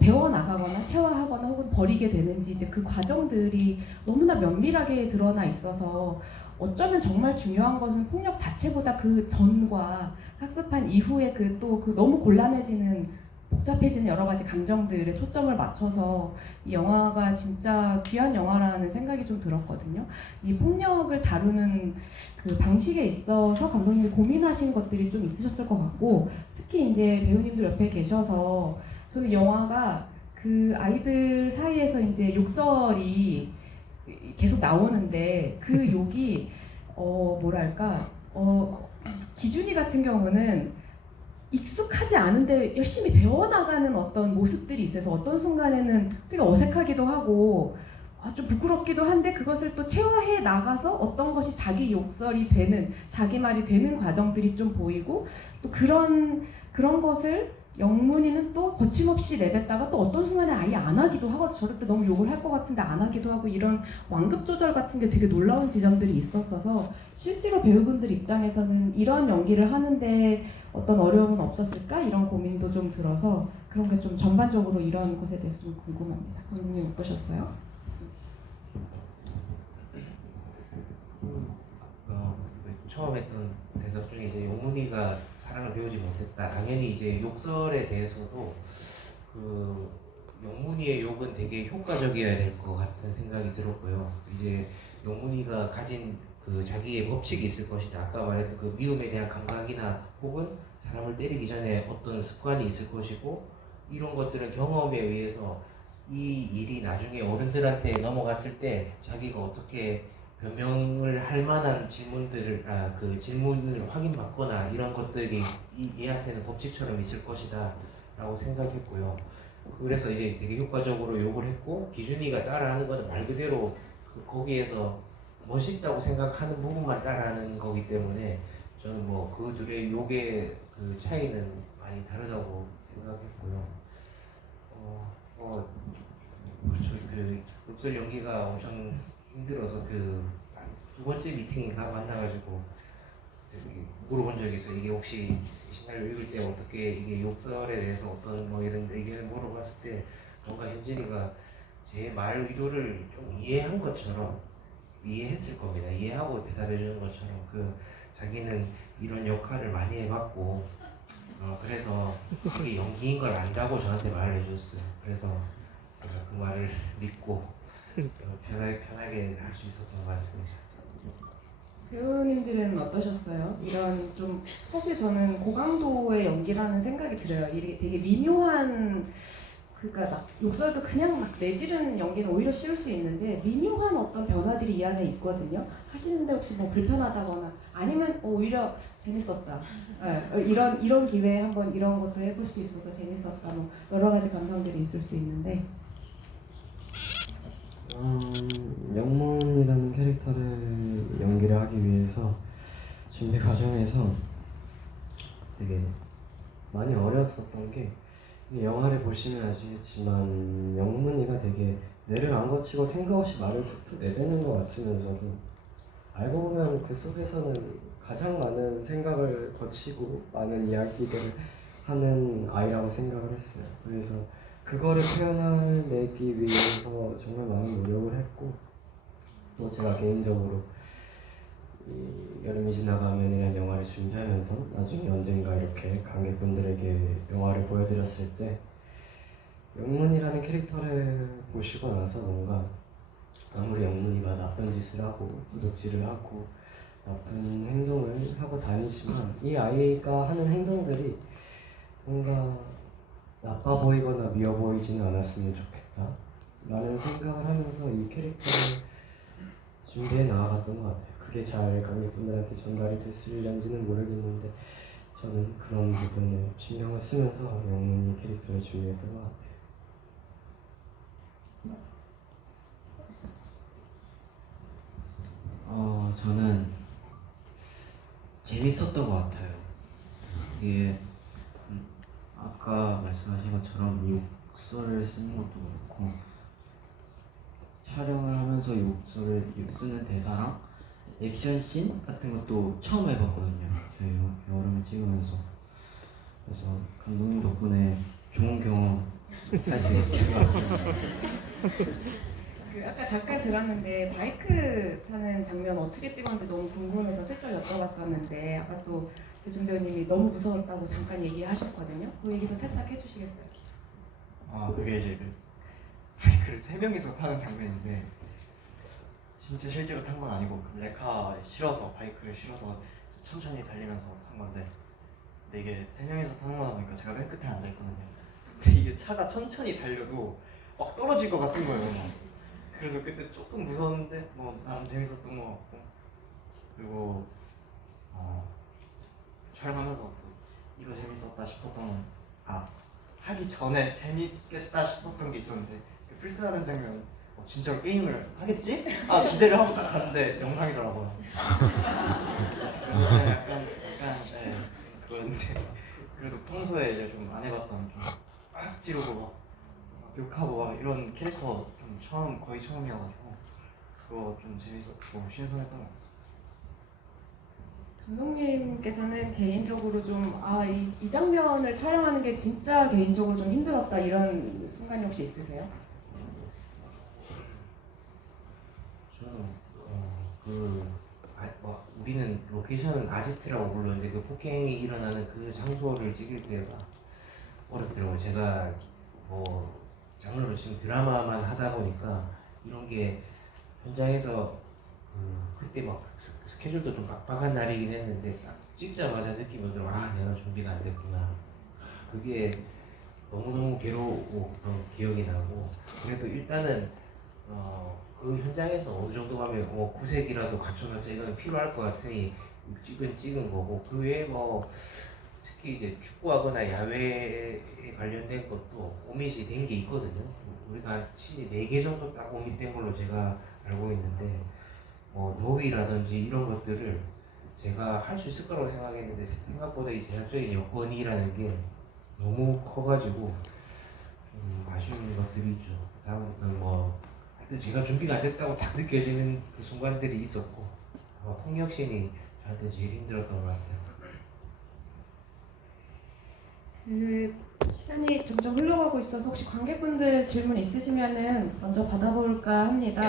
배워나가거나 체화하거나 혹은 버리게 되는지 이제 그 과정들이 너무나 면밀하게 드러나 있어서, 어쩌면 정말 중요한 것은 폭력 자체보다 그 전과 학습한 이후에 그 너무 곤란해지는 복잡해지는 여러 가지 감정들에 초점을 맞춰서 이 영화가 진짜 귀한 영화라는 생각이 좀 들었거든요. 이 폭력을 다루는 그 방식에 있어서 감독님이 고민하신 것들이 좀 있으셨을 것 같고, 특히 이제 배우님들 옆에 계셔서 저는 영화가 그 아이들 사이에서 이제 욕설이 계속 나오는데 그 욕이 기준이 같은 경우는 익숙하지 않은데 열심히 배워나가는 어떤 모습들이 있어서 어떤 순간에는 되게 어색하기도 하고 좀 부끄럽기도 한데, 그것을 또 체화해 나가서 어떤 것이 자기 욕설이 되는, 자기 말이 되는 과정들이 좀 보이고, 또 그런 것을 영문이는 또 거침없이 내뱉다가 또 어떤 순간에 아예 안 하기도 하거든요. 저럴 때 너무 욕을 할 것 같은데 안 하기도 하고, 이런 완급 조절 같은 게 되게 놀라운 지점들이 있었어서 실제로 배우분들 입장에서는 이런 연기를 하는데 어떤 어려움은 없었을까? 이런 고민도 좀 들어서 그런 게 좀 전반적으로 이런 것에 대해서 좀 궁금합니다. 감독님 어떠셨어요? 처음 했던 대답 중에 이제 용문이가 사랑을 배우지 못했다. 당연히 이제 욕설에 대해서도 그 용문이의 욕은 되게 효과적이어야 될 것 같은 생각이 들었고요. 이제 용문이가 가진 그 자기의 법칙이 있을 것이다. 아까 말했던 그 미움에 대한 감각이나 혹은 사람을 때리기 전에 어떤 습관이 있을 것이고, 이런 것들은 경험에 의해서 이 일이 나중에 어른들한테 넘어갔을 때 자기가 어떻게 변명을 할 만한 질문들을 그 질문을 확인받거나 이런 것들이 얘한테는 법칙처럼 있을 것이다. 라고 생각했고요. 그래서 이제 되게 효과적으로 욕을 했고 기준이가 따라하는 거는 말 그대로 거기에서 멋있다고 생각하는 부분만 따라하는 거기 때문에 저는 뭐 그 둘의 욕의 그 차이는 많이 다르다고 생각했고요. 그렇죠. 그 욕설 연기가 엄청 힘들어서 그 두 번째 미팅인가 만나가지고 물어본 적이 있어요. 이게 혹시 시나리오 읽을 때 어떻게 이게 욕설에 대해서 어떤 뭐 이런 의견을 물어봤을 때 뭔가 현진이가 제 말 의도를 좀 이해한 것처럼 이해했을 겁니다. 이해하고 대답해 주는 것처럼 그 자기는 이런 역할을 많이 해봤고 그래서 이게 연기인 걸 안다고 저한테 말을 해줬어요. 그래서 제가 그 말을 믿고 편하게 할 수 있었던 것 같습니다. 배우님들은 어떠셨어요? 이런 좀 사실 저는 고강도의 연기라는 생각이 들어요. 이게 되게 미묘한 그러니까 막 욕설도 그냥 막 내지르는 연기는 오히려 쉬울 수 있는데 미묘한 어떤 변화들이 이 안에 있거든요. 하시는데 혹시 뭐 불편하다거나 아니면 오히려 재밌었다. 이런 기회에 한번 이런 것도 해볼 수 있어서 재밌었다. 뭐 여러 가지 감상들이 있을 수 있는데 영문이라는 캐릭터를 연기를 하기 위해서 준비 과정에서 되게 많이 어려웠었던 게 이 영화를 보시면 아시겠지만 영문이가 되게 뇌를 안 거치고 생각 없이 말을 툭툭 내뱉는 것 같으면서도 알고 보면 그 속에서는 가장 많은 생각을 거치고 많은 이야기들을 하는 아이라고 생각을 했어요. 그래서 그거를 표현해내기 위해서 정말 많은 노력을 했고 또 제가 개인적으로 이 여름이 지나가면이라는 영화를 준비하면서 나중에 언젠가 이렇게 관객분들에게 영화를 보여드렸을 때 영문이라는 캐릭터를 보시고 나서 뭔가 아무리 영문이가 나쁜 짓을 하고 도둑질을 하고 나쁜 행동을 하고 다니지만 이 아이가 하는 행동들이 뭔가 나빠 보이거나 미워 보이지는 않았으면 좋겠다 라는 생각을 하면서 이 캐릭터를 준비해 나아갔던 것 같아요. 그게 잘 관객분들한테 전달이 됐을는지는 모르겠는데 저는 그런 부분에 신경을 쓰면서 영문이 캐릭터를 준비했던 것 같아요. 저는 재밌었던 것 같아요. 이게 아까 말씀하신 것처럼 욕설을 쓰는 것도 그렇고 촬영을 하면서 욕설을 쓰는 대사랑 액션씬 같은 것도 처음 해봤거든요. 저희 여름을 찍으면서. 그래서 감독님 덕분에 좋은 경험 할 수 있었던 것 같습니다. 그 아까 잠깐 들었는데 바이크 타는 장면 어떻게 찍었는지 너무 궁금해서 슬쩍 여쭤봤었는데 아까 또 대준 배우님이 너무 무서웠다고 잠깐 얘기하셨거든요. 그 얘기도 살짝 해주시겠어요? 그게 이제 그 바이크를 3명이서 타는 장면인데 진짜 실제로 탄 건 아니고 그 레카 실어서 바이크에 실어서 천천히 달리면서 탄 건데 근데 이게 3명이서 타는 거다 보니까 제가 맨 끝에 앉아있거든요. 근데 이게 차가 천천히 달려도 막 떨어질 것 같은 거예요. 그래서 그때 조금 무서웠는데 뭐 나름 재밌었던 것 같고 그리고 촬영하면서 또 이거 재밌었다 싶었던 하기 전에 재밌겠다 싶었던 게 있었는데 그 필사하는 장면 진짜로 게임을 하겠지? 기대를 하고 딱 갔는데 영상이더라고요. 약간 그건데 그래도 평소에 이제 좀 안 해봤던 좀 막 지르고 막 욕하고 막 이런 캐릭터 좀 거의 처음이어가지고 그거 좀 재밌었고 신선했던 것 같습니다. 감독님께서는 개인적으로 좀 이 장면을 촬영하는 게 진짜 개인적으로 좀 힘들었다 이런 순간이 혹시 있으세요? 저는 우리는 로케이션은 아지트라고 불렀는데 그 폭행이 일어나는 그 장소를 찍을 때가 어렵더라고요. 제가 뭐 장르로 지금 드라마만 하다 보니까 이런 게 현장에서 그때 막 스케줄도 좀 빡빡한 날이긴 했는데 딱 찍자마자 느낌이 오더라고. 내가 준비가 안 됐구나. 그게 너무너무 괴로웠던 기억이 나고 그래도 일단은 그 현장에서 어느 정도 가면 구색이라도 갖춰놨자 이거는 필요할 것 같으니 찍은 거고 그 외에 뭐 특히 특히 이제 축구하거나 야외에 관련된 것도 오밋이 된 게 있거든요. 우리가 4개 정도 딱 오밋된 걸로 제가 알고 있는데 더위라든지 이런 것들을 제가 할 수 있을 거라고 생각했는데 생각보다 이 제작적인 여건이라는 게 너무 커가지고 좀 아쉬운 것들이 있죠. 다음부터는 하여튼 제가 준비가 안 됐다고 딱 느껴지는 그 순간들이 있었고 폭력신이 저한테 제일 힘들었던 것 같아요. 그 시간이 점점 흘러가고 있어서 혹시 관객분들 질문 있으시면은 먼저 받아볼까 합니다.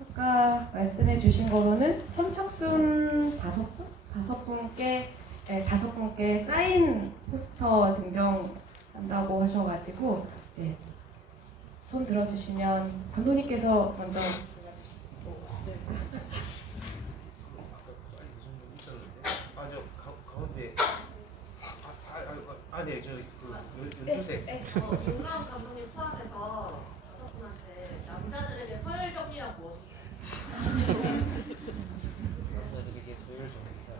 아까 말씀해주신 거로는 선착순 5분께 사인 포스터 증정한다고 하셔가지고 네. 손 들어주시면 감독님께서 먼저 들어주시고 네. 가운데 네, 연주생. 김광 감독님 포함해서 5분한테 남자들에게 서열 정리란 무엇인가요? 남자들에게 서열 정리다.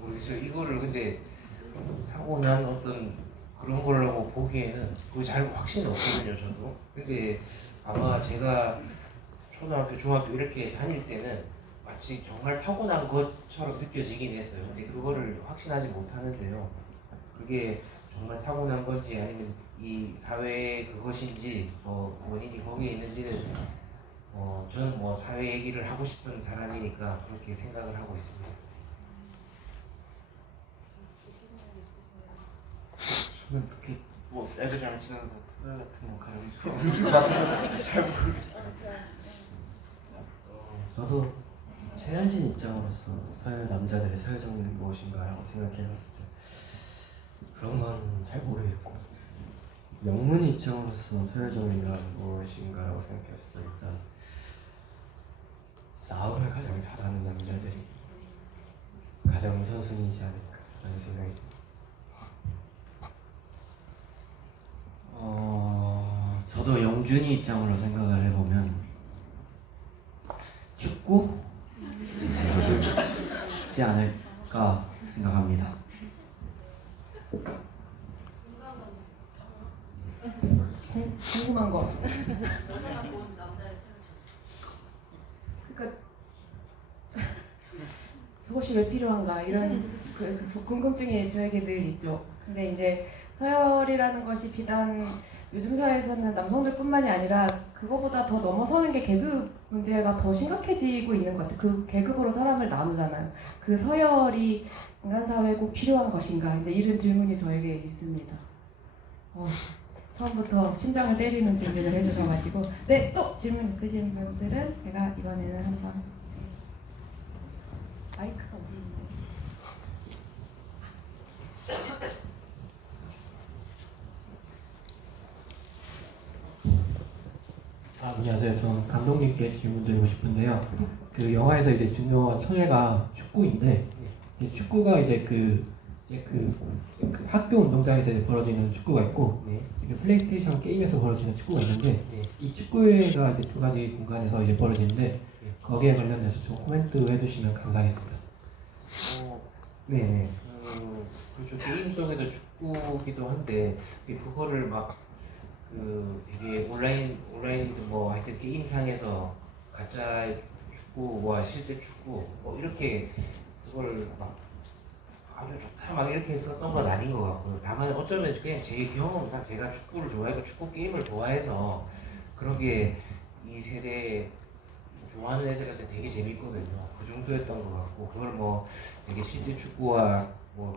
모르겠어요. 이거를 근데 타고난 어떤 그런 거라고 보기에는 그거 잘 확신이 없거든요, 저도. 근데 아마 제가 초등학교, 중학교 이렇게 다닐 때는 마치 정말 타고난 것처럼 느껴지긴 했어요. 근데 그거를 확신하지 못하는데요. 그게 정말 타고난 건지 아니면 이 사회의 그것인지 원인이 거기에 있는지는 저는 사회 얘기를 하고 싶은 사람이니까 그렇게 생각을 하고 있습니다. 저는 그렇게 애들이랑 지나면서 썰 같은 거 가려고 싶어서 잘 모르겠어요. 저도 최현진 입장으로서 서열 남자들의 서열 정리는 무엇인가라고 생각해봤을 때 그런 건 잘 모르겠고, 영문이 입장으로서 서열 정리가 무엇인가라고 생각했을 때 일단 싸움을 가장 잘하는 남자들이 가장 우선순위이지 않을까라는 생각이 듭니다. 저도 영준이 입장으로 생각을 해보면 축구지 않을까 생각합니다. 궁금한 거. 여자가 본 남자의 그러니까 저것이 왜 필요한가 이런 그 궁금증이 저에게 늘 있죠. 근데 이제 서열이라는 것이 비단 요즘 사회에서는 남성들뿐만이 아니라 그거보다 더 넘어서는 게 계급 문제가 더 심각해지고 있는 것 같아요. 그 계급으로 사람을 나누잖아요. 그 서열이 인간 사회에 꼭 필요한 것인가 이제 이런 질문이 저에게 있습니다. 처음부터 심장을 때리는 질문을 해주셔가지고 네, 또 질문 있으신 분들은 제가 이번에는 한번 마이크가 어디 있나요? 안녕하세요. 저는 감독님께 질문 드리고 싶은데요. 그 영화에서 이제 중요한 소재가 축구인데, 이제 축구가 이제 그 학교 운동장에서 벌어지는 축구가 있고, 네. 이게 플레이스테이션 게임에서 벌어지는 축구가 있는데, 네. 이 축구회가 이제 두 가지 공간에서 이제 벌어지는데, 거기에 관련해서 좀 코멘트 해주시면 감사하겠습니다. 네네. 그렇죠. 게임 속에도 축구기도 한데 그거를 막 되게 온라인이든 하여튼 게임상에서 가짜 축구와 실제 축구 이렇게 그걸 막 아주 좋다 막 이렇게 했었던 건 아닌 것 같고요. 다만 어쩌면 그냥 제 경험상 제가 축구를 좋아하고 축구 게임을 좋아해서 그런 게 이 세대 좋아하는 애들한테 되게 재밌거든요. 그 정도였던 것 같고 그걸 되게 실제 축구와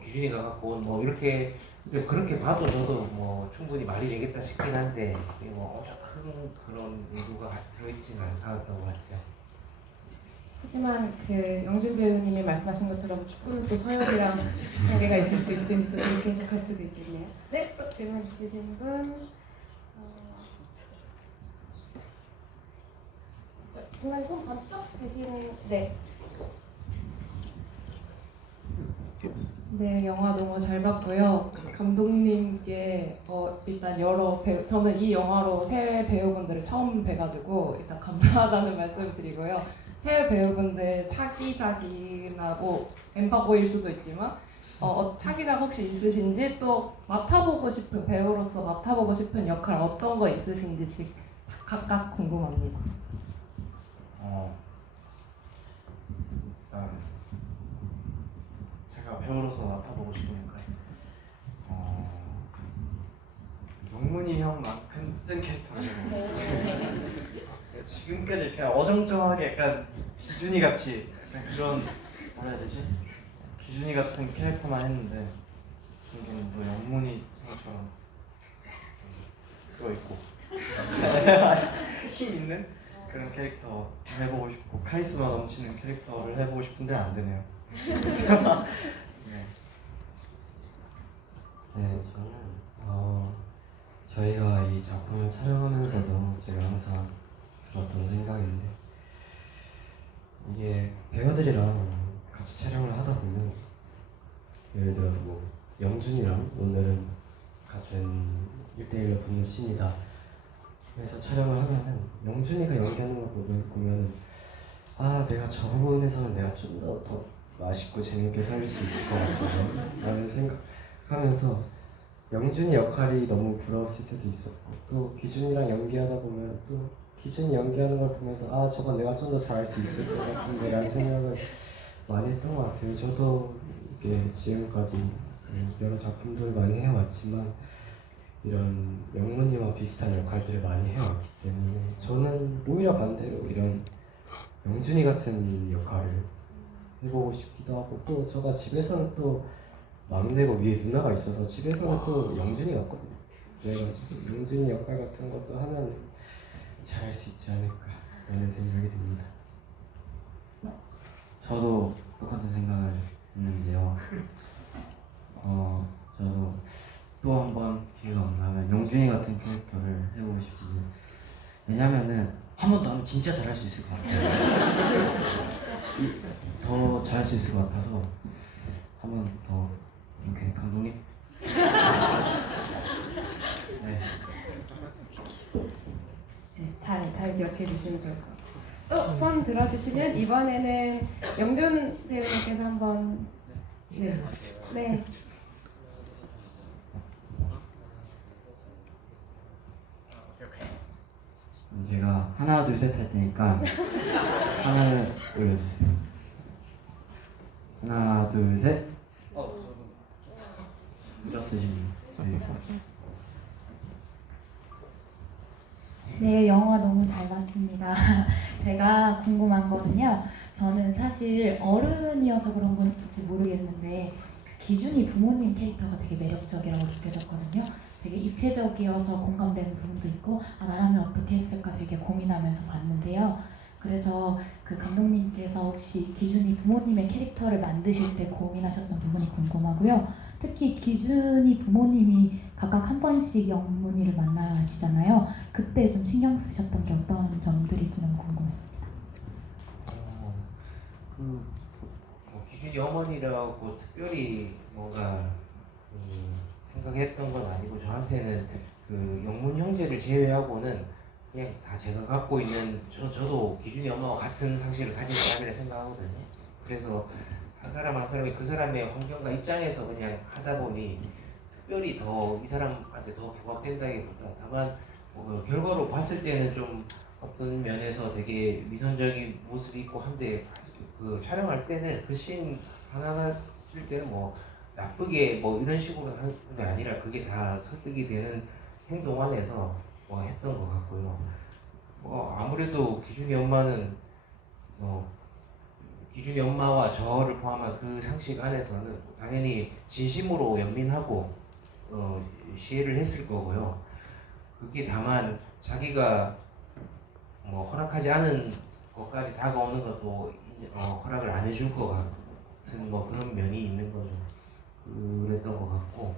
기준이 가깝고 이렇게 근데 그렇게 봐도 저도 충분히 말이 되겠다 싶긴 한데 그게 엄청 큰 그런 의도가 들어있지는 않았던 것 같아요. 하지만 그 영준 배우님이 말씀하신 것처럼 축구는 또 서열이랑 관계가 있을 수 있으니 또 그렇게 해석할 수도 있겠네요. 네, 또 질문 있으신 분? 중간에 손 번쩍 드신 네. 네, 영화 너무 잘 봤고요. 감독님께 일단 여러 배우, 저는 이 영화로 새 배우분들을 처음 뵈가지고 일단 감사하다는 말씀을 드리고요. 새 배우분들 차기작이나 뭐 엠바고일 수도 있지만 차기작 혹시 있으신지, 또 맡아보고 싶은 배우로서 맡아보고 싶은 역할 어떤 거 있으신지 각각 궁금합니다. 일단 제가 배우로서 맡아보고 싶은 역할, 영문이 형만큼 쓴 캐릭터를 지금까지 제가 어정쩡하게 약간 기준이 같이 약간 그런, 뭐라 해야 되지? 기준이 같은 캐릭터만 했는데 점점 더 영문이 형처럼 그거 있고 힘 있는 그런 캐릭터 해보고 싶고, 카리스마 넘치는 캐릭터를 해보고 싶은데 안 되네요. 네. 네, 저는 저희가 이 작품을 촬영하면서도 제가 항상 들었던 생각인데, 이게 배우들이랑 같이 촬영을 하다 보면, 예를 들어서 뭐 영준이랑 오늘은 같은 1대1로 붙는 씬이다 그래서 촬영을 하면은 영준이가 연기하는 걸 보면은 내가 저 부분에서는 내가 좀 더 맛있고 재밌게 살릴 수 있을 것 같은데 라는 생각하면서 영준이 역할이 너무 부러웠을 때도 있었고, 또 기준이랑 연기하다 보면 또 기준이 연기하는 걸 보면서 저건 내가 좀 더 잘할 수 있을 것 같은데 라는 생각을 많이 했던 것 같아요. 저도 이게 지금까지 여러 작품들을 많이 해왔지만 이런 영문이와 비슷한 역할들을 많이 해왔기 때문에 저는 오히려 반대로 이런 영준이 같은 역할을 해보고 싶기도 하고, 또 제가 집에서는 또 막내고 위에 누나가 있어서 집에서는 또 영준이 같거든요. 그래가지고 영준이 역할 같은 것도 하면 잘할 수 있지 않을까 라는 생각이 듭니다. 저도 똑같은 생각을 했는데요. 저도 또 한 번 기회가 온다면 영준이 같은 캐릭터를 해보고 싶은데, 왜냐면은 한 번 더 하면 진짜 잘할 수 있을 것 같아요. 더 잘할 수 있을 것 같아서 한 번 더 이렇게 감독님. 네. 네, 잘 기억해 주시면 좋을 것 같아요. 또 손 들어주시면 이번에는 영준 배우님께서 한번. 네. 제가 하나 둘 셋 할 테니까 하나를 올려주세요. 하나 둘 셋. 잊었으시면. 네, 영화 너무 잘 봤습니다. 제가 궁금한 거는요. 저는 사실 어른이어서 그런 건지 모르겠는데 그 기준이 부모님 캐릭터가 되게 매력적이라고 느껴졌거든요. 되게 입체적이어서 공감되는 부분도 있고 나라면 어떻게 했을까 되게 고민하면서 봤는데요. 그래서 그 감독님께서 혹시 기준이 부모님의 캐릭터를 만드실 때 고민하셨던 부분이 궁금하고요. 특히 기준이 부모님이 각각 한 번씩 영문이를 만나시잖아요. 그때 좀 신경 쓰셨던 게 어떤 점들일지 너무 궁금했습니다. 기준이 어머니라고 특별히 뭔가 생각했던 건 아니고, 저한테는 그 영문 형제를 제외하고는 그냥 다 제가 갖고 있는, 저도 기준이 엄마와 같은 상식을 가진 사람이라 생각하거든요. 그래서 한 사람 한 사람이 그 사람의 환경과 입장에서 그냥 하다 보니 특별히 더 이 사람한테 더 부각된다기보다, 다만 결과로 봤을 때는 좀 어떤 면에서 되게 위선적인 모습이 있고 한데, 그 촬영할 때는 그 씬 하나하나 쓸 때는 뭐 나쁘게 뭐 이런 식으로 하는 게 아니라 그게 다 설득이 되는 행동 안에서 했던 것 같고요. 아무래도 기준이 엄마는 기준이 엄마와 저를 포함한 그 상식 안에서는 당연히 진심으로 연민하고 시해를 했을 거고요. 그게 다만 자기가 허락하지 않은 것까지 다가오는 것도 허락을 안 해줄 것 같은 그런 면이 있는 거죠. 그랬던 것 같고,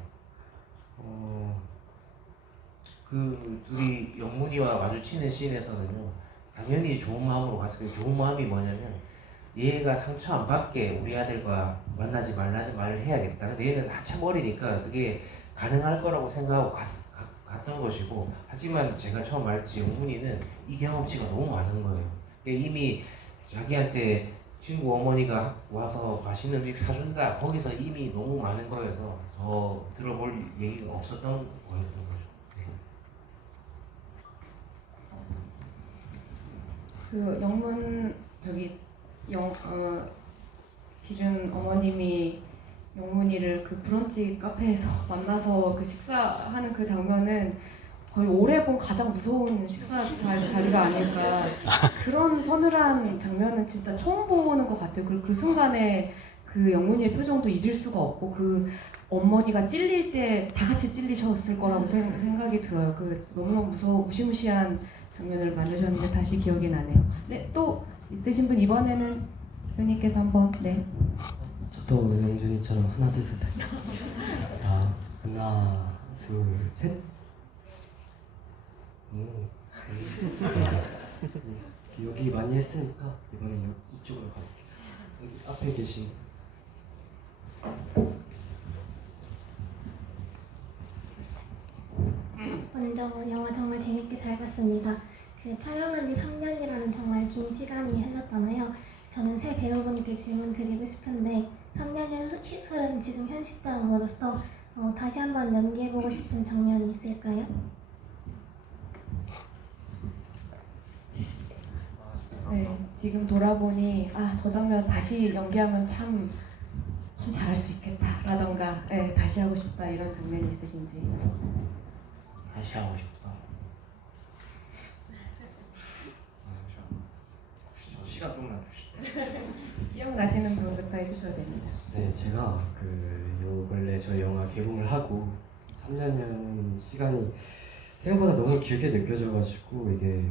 그 둘이 영문이와 마주치는 씬에서는요, 당연히 좋은 마음으로 갔을 때, 좋은 마음이 뭐냐면 얘가 상처 안 받게 우리 아들과 만나지 말라는 말을 해야겠다. 근데 얘는 한참 어리니까 그게 가능할 거라고 생각하고 갔던 것이고, 하지만 제가 처음 말했듯이 영문이는 이 경험치가 너무 많은 거예요. 그러니까 이미 자기한테 친구 어머니가 와서 맛있는 음식 사준다, 거기서 이미 너무 많은 거여서 더 들어볼 얘기가 없었던 거였던 거죠. 네. 그 영문 저기 기준 어머님이 영문이를 그 브런치 카페에서 만나서 그 식사하는 그 장면은 거의 올해 본 가장 무서운 식사 자리가 아닐까. 그런 서늘한 장면은 진짜 처음 보는 것 같아요. 그 순간에 그 영문이의 표정도 잊을 수가 없고, 그 어머니가 찔릴 때 다 같이 찔리셨을 거라고 생각이 들어요. 그 너무너무 무시무시한 장면을 만드셨는데 다시 기억이 나네요. 네, 또 있으신 분 이번에는 교님께서 한번. 네. 저도 영준이처럼 하나 둘 셋 할게요. 자, 하나 둘 셋. 여기 많이 했으니까 이번엔 이쪽으로 가볼게요. 여기 앞에 계신. 먼저 영화 정말 재밌게 잘 봤습니다. 그 촬영한 지 3년이라는 정말 긴 시간이 흘렀잖아요. 저는 새 배우분께 질문 드리고 싶은데 3년이 흐른 지금 현실감으로서 다시 한번 연기해보고 싶은 장면이 있을까요? 네, 지금 돌아보니 저 장면 다시 연기하면 참 잘할 수 있겠다라던가, 네, 다시 하고 싶다 이런 장면이 있으신지. 다시 하고 싶다. 저 시간 좀만 주시죠. 기억나시는 분부터 해주셔야 됩니다. 네, 제가 요 근래 저희 영화 개봉을 하고 3년이라는 시간이 생각보다 너무 길게 느껴져가지고 이게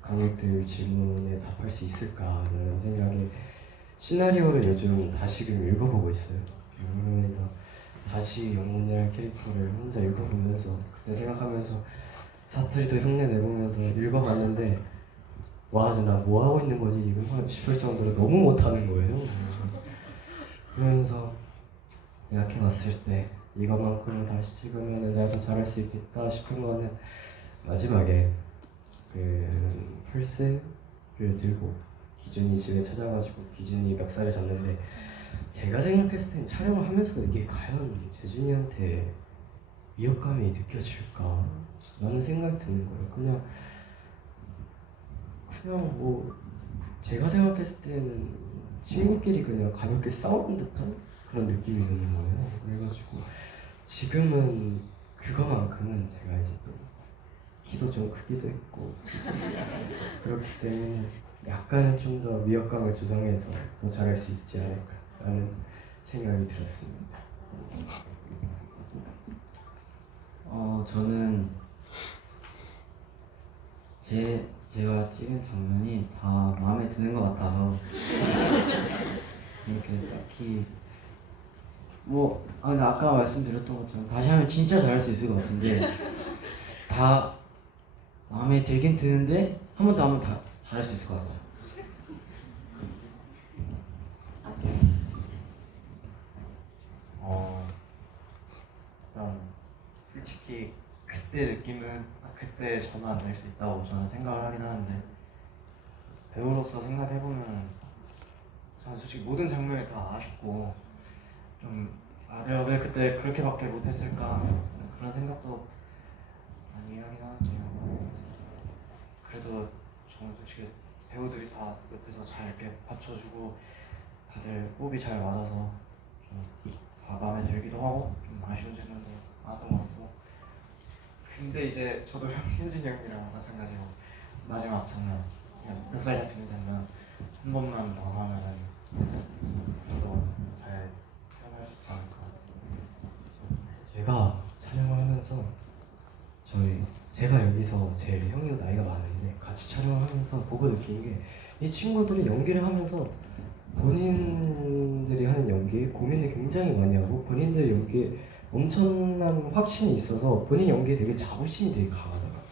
관객들 질문에 답할 수 있을까라는 생각에 시나리오를 요즘 다시금 읽어보고 있어요. 그러면서 다시 영문이라는 캐릭터를 혼자 읽어보면서 그때 생각하면서 사투리도 흉내 내보면서 읽어봤는데, 와, 나 뭐 하고 있는 거지 지금 싶을 정도로 너무 못하는 거예요. 그러면서 생각해봤을 때 이거만큼은 다시 찍으면 내가 더 잘할 수 있겠다 싶은 거는 마지막에 그 플스를 들고 기준이 집에 찾아가지고 기준이 멱살을 잡는데, 제가 생각했을 땐 촬영을 하면서 이게 과연 재준이한테 위협감이 느껴질까 라는 생각이 드는 거예요. 그냥 뭐 제가 생각했을 때는 친구끼리 그냥 가볍게 싸우는 듯한 그런 느낌이 드는 거예요. 그래가지고 지금은 그거만큼은 제가 이제 또 키도 좀 크기도 했고 그렇기 때문에 약간은 좀 더 위협감을 조성해서 더 잘할 수 있지 않을까라는 생각이 들었습니다. 저는 제가 찍은 장면이 다 마음에 드는 것 같아서 이렇게 딱히 근데 아까 말씀드렸던 것처럼 다시 하면 진짜 잘할 수 있을 것 같은데, 다 마음에 들긴 드는데 한 번 더 하면 다 잘할 수 있을 것 같아요. 일단 솔직히 그때 느낌은 그때 저만 낼 수 있다고 저는 생각을 하긴 하는데, 배우로서 생각해보면 저는 솔직히 모든 장면이 다 아쉽고 내가 왜 그때 그렇게밖에 못했을까 그런 생각도 많이 하긴 하는데요. 그래도 저는 솔직히 배우들이 다 옆에서 잘 이렇게 받쳐주고 다들 호흡이 잘 맞아서 좀 다 마음에 들기도 하고 좀 아쉬운 장면도 많았던 것 같고, 근데 이제 저도 현진이 형이랑 마찬가지로 마지막 장면, 그냥 멱살 잡히는 장면 한 번만 더 하면은 저도 잘 표현할 수 있지 않을까. 제가 촬영을 하면서 제가 여기서 제일 형이고 나이가 많은데 같이 촬영을 하면서 보고 느낀 게, 이 친구들이 연기를 하면서 본인들이 하는 연기에 고민을 굉장히 많이 하고 본인들 연기에 엄청난 확신이 있어서 본인 연기에 되게 자부심이 되게 강하더라고요.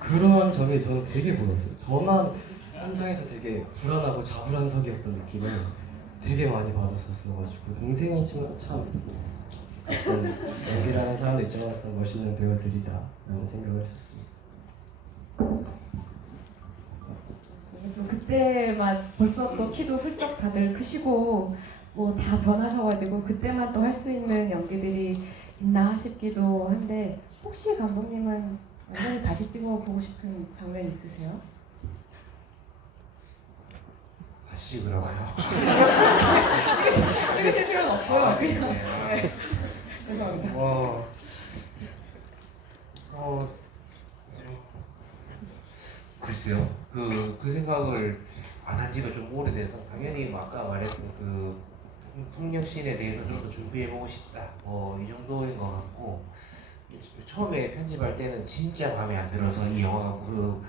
그러한 점이 저는 되게 보였어요. 저만 현장에서 되게 불안하고 자불안석이었던 느낌을 되게 많이 받았었어가지고, 동생이지만 참 같은 연기라는 사람도 입장에서 멋있는 배우들이다라는 생각을 했었습니다. 또 그때만 벌써 또 키도 훌쩍 다들 크시고 뭐 다 변하셔가지고 그때만 또 할 수 있는 연기들이 있나 싶기도 한데 혹시 감독님은 완전히 다시 찍어보고 싶은 장면 있으세요? 다시 찍으라고요. 찍으실 필요는 없고요. 아, 그냥 네. 죄송합니다. 글쎄요. 그 생각을 안 한 지가 좀 오래돼서 당연히 뭐 아까 말했던 그 통역씬에 대해서 좀 더 준비해보고 싶다. 뭐 이 정도인 것 같고 처음에 편집할 때는 진짜 마음에 안 들어서 이 영화가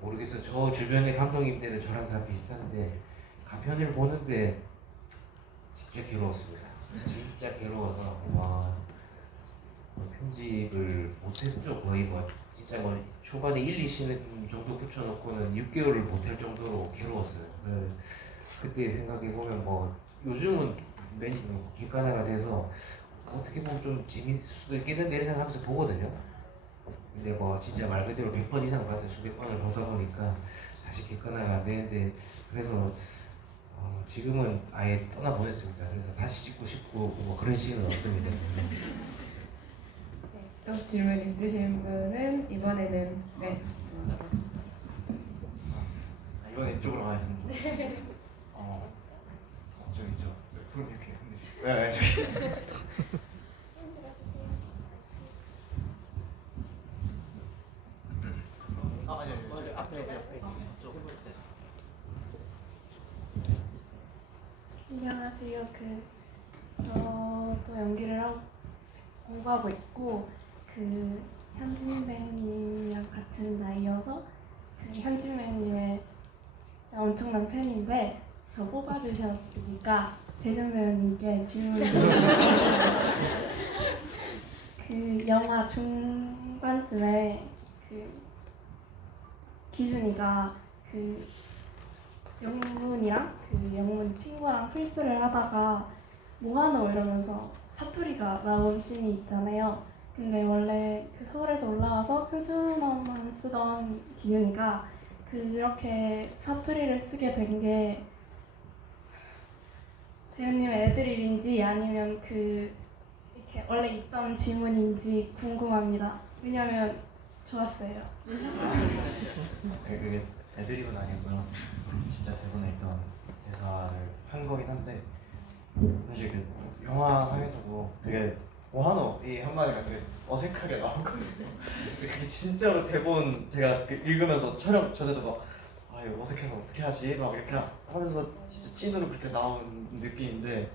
모르겠어요. 저 주변의 감독님들은 저랑 다 비슷한데 가편을 보는데 진짜 괴로웠습니다. 진짜 괴로워서 편집을 못했죠. 거의 뭐 진짜 뭐 초반에 1, 2씬 정도 붙여놓고는 6개월을 못할 정도로 괴로웠어요. 그때 생각해보면 뭐 요즘은 객관화가 돼서 어떻게 보면 좀 재밌을 수도 있겠는데 이런 생각하면서 보거든요. 근데 뭐 진짜 말 그대로 100번 이상 봐서 수백 번을 보다 보니까 사실 객관화가 안 되는데 그래서 지금은 아예 떠나보냈습니다. 그래서 다시 찍고 싶고 뭐 그런 시기는 없습니다. 또 질문 있으신 분은 이번에는 네. 이번에 이쪽으로 가겠습니다. 저기 있죠. 손 이렇게 흔드시고. 네, 저기. 아니 앞에 쪽. 안녕하세요. 저도 연기를 하고 공부하고 있고 현진 배우님이랑 같은 나이여서 현진 배우님의 진짜 엄청난 팬인데 저 뽑아주셨으니까 재준 배우님께 질문을 영화 중반쯤에 기준이가 영문이랑 영문 친구랑 플스를 하다가 뭐하노 이러면서 사투리가 나온 씬이 있잖아요. 근데 원래 서울에서 올라와서 표준어만 쓰던 기준이가 그렇게 사투리를 쓰게 된 게 배우님의 애드립인지 아니면 이렇게 원래 있던 지문인지 궁금합니다. 왜냐면 좋았어요. 그게 애드립은 아니고요. 진짜 대본에 있던 대사를 한 거긴 한데 사실 영화상에서도 되게 오하노 이 한마디가 되게 어색하게 나오거든요. 근데 그게 진짜로 대본 제가 읽으면서 촬영 전에도 막 이거 어색해서 어떻게 하지? 막 이렇게 하면서 진짜 찐으로 그렇게 나온 느낌인데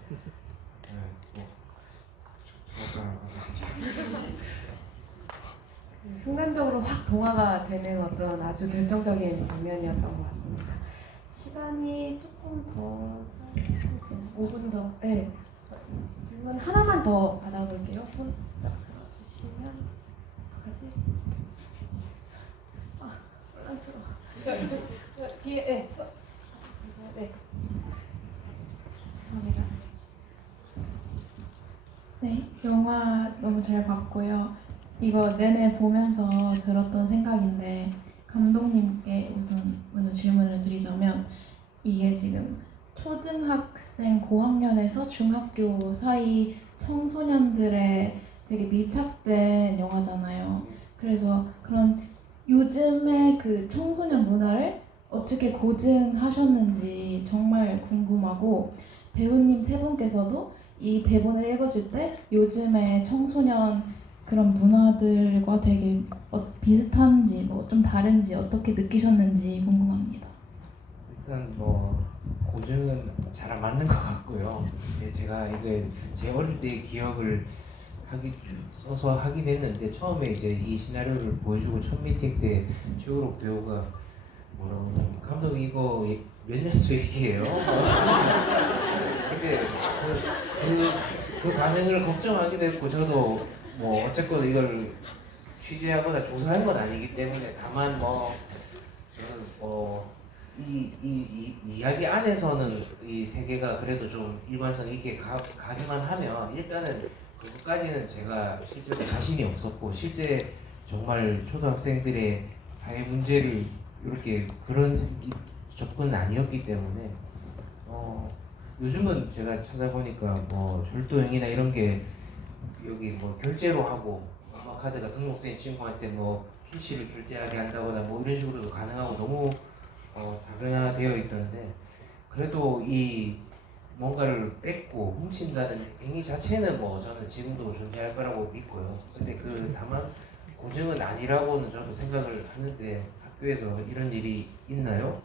순간적으로 확 동화가 되는 어떤 아주 결정적인 장면이었던 것 같습니다. 시간이 조금 더 5분 더. 네. 질문 하나만 더 받아볼게요. 손 쫙 들어주시면 어떡하지? 혼란스러워. 저 뒤에 네. 네. 죄송합니다. 네, 영화 너무 잘 봤고요. 이거 내내 보면서 들었던 생각인데 감독님께 우선 먼저 질문을 드리자면 이게 지금 초등학생 고학년에서 중학교 사이 청소년들의 되게 밀착된 영화잖아요. 그래서 그런 요즘의 청소년 문화를 어떻게 고증하셨는지 정말 궁금하고 배우님 세 분께서도 이 대본을 읽었을 때 요즘의 청소년 그런 문화들과 되게 비슷한지 뭐 좀 다른지 어떻게 느끼셨는지 궁금합니다. 일단 뭐 고증은 잘 안 맞는 것 같고요. 제가 이게 제 어릴 때 기억을 써서 하긴 했는데 처음에 이제 이 시나리오를 보여주고 첫 미팅 때 최우록 배우가 뭐라고 하냐면 감독 이거 몇 년째 얘기해요? 근데 그 반응을 걱정하기도 했고 저도 뭐 어쨌건 이걸 취재하거나 조사한 건 아니기 때문에 다만 뭐 저는 뭐 이 이야기 안에서는 이 세계가 그래도 좀 일관성 있게 가기만 하면 일단은 그것까지는 제가 실제로 자신이 없었고 실제 정말 초등학생들의 사회 문제를 이렇게 그런 접근은 아니었기 때문에 요즘은 제가 찾아보니까 뭐 절도행위나 이런 게 여기 뭐 결제로 하고 카드가 등록된 친구한테 뭐 PC를 결제하게 한다거나 뭐 이런 식으로도 가능하고 너무 다변화되어 있던데 그래도 이 뭔가를 뺏고 훔친다는 행위 자체는 뭐 저는 지금도 존재할 거라고 믿고요. 근데 다만 고증은 아니라고는 저도 생각을 하는데 학교에서 이런 일이 있나요?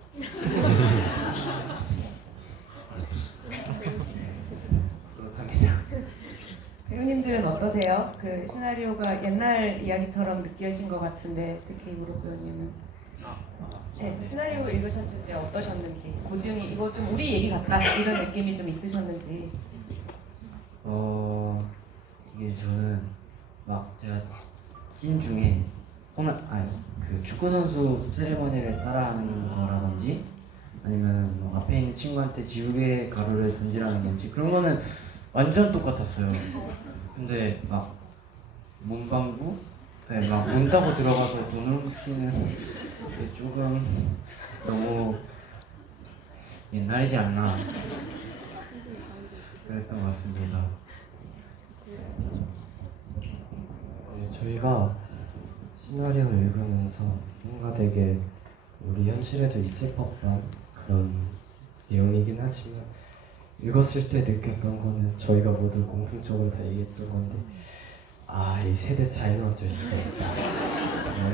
그렇답니다. 배우님들은 어떠세요? 그 시나리오가 옛날 이야기처럼 느껴진 것 같은데 특히 우로 배우님은 네, 시나리오 읽으셨을 때 어떠셨는지 고증이 이거 좀 우리 얘기 같다 이런 느낌이 좀 있으셨는지. 이게 저는 막 제가 씬 중에 그 축구 선수 세레머니를 따라하는 거라든지 아니면 뭐 앞에 있는 친구한테 지우개 가루를 던지라는 건지 그런 거는 완전 똑같았어요. 근데 막 문방구? 네, 막 문 따고 들어가서 돈을 훔치는 게 조금 너무 옛날이지 않나 그랬던 것 같습니다. 네, 저희가 시나리오를 읽으면서 뭔가 되게 우리 현실에도 있을 법한 그런 내용이긴 하지만 읽었을 때 느꼈던 거는 저희가 모두 공통적으로 다 얘기했던 건데 이 세대 차이는 어쩔 수가 없다.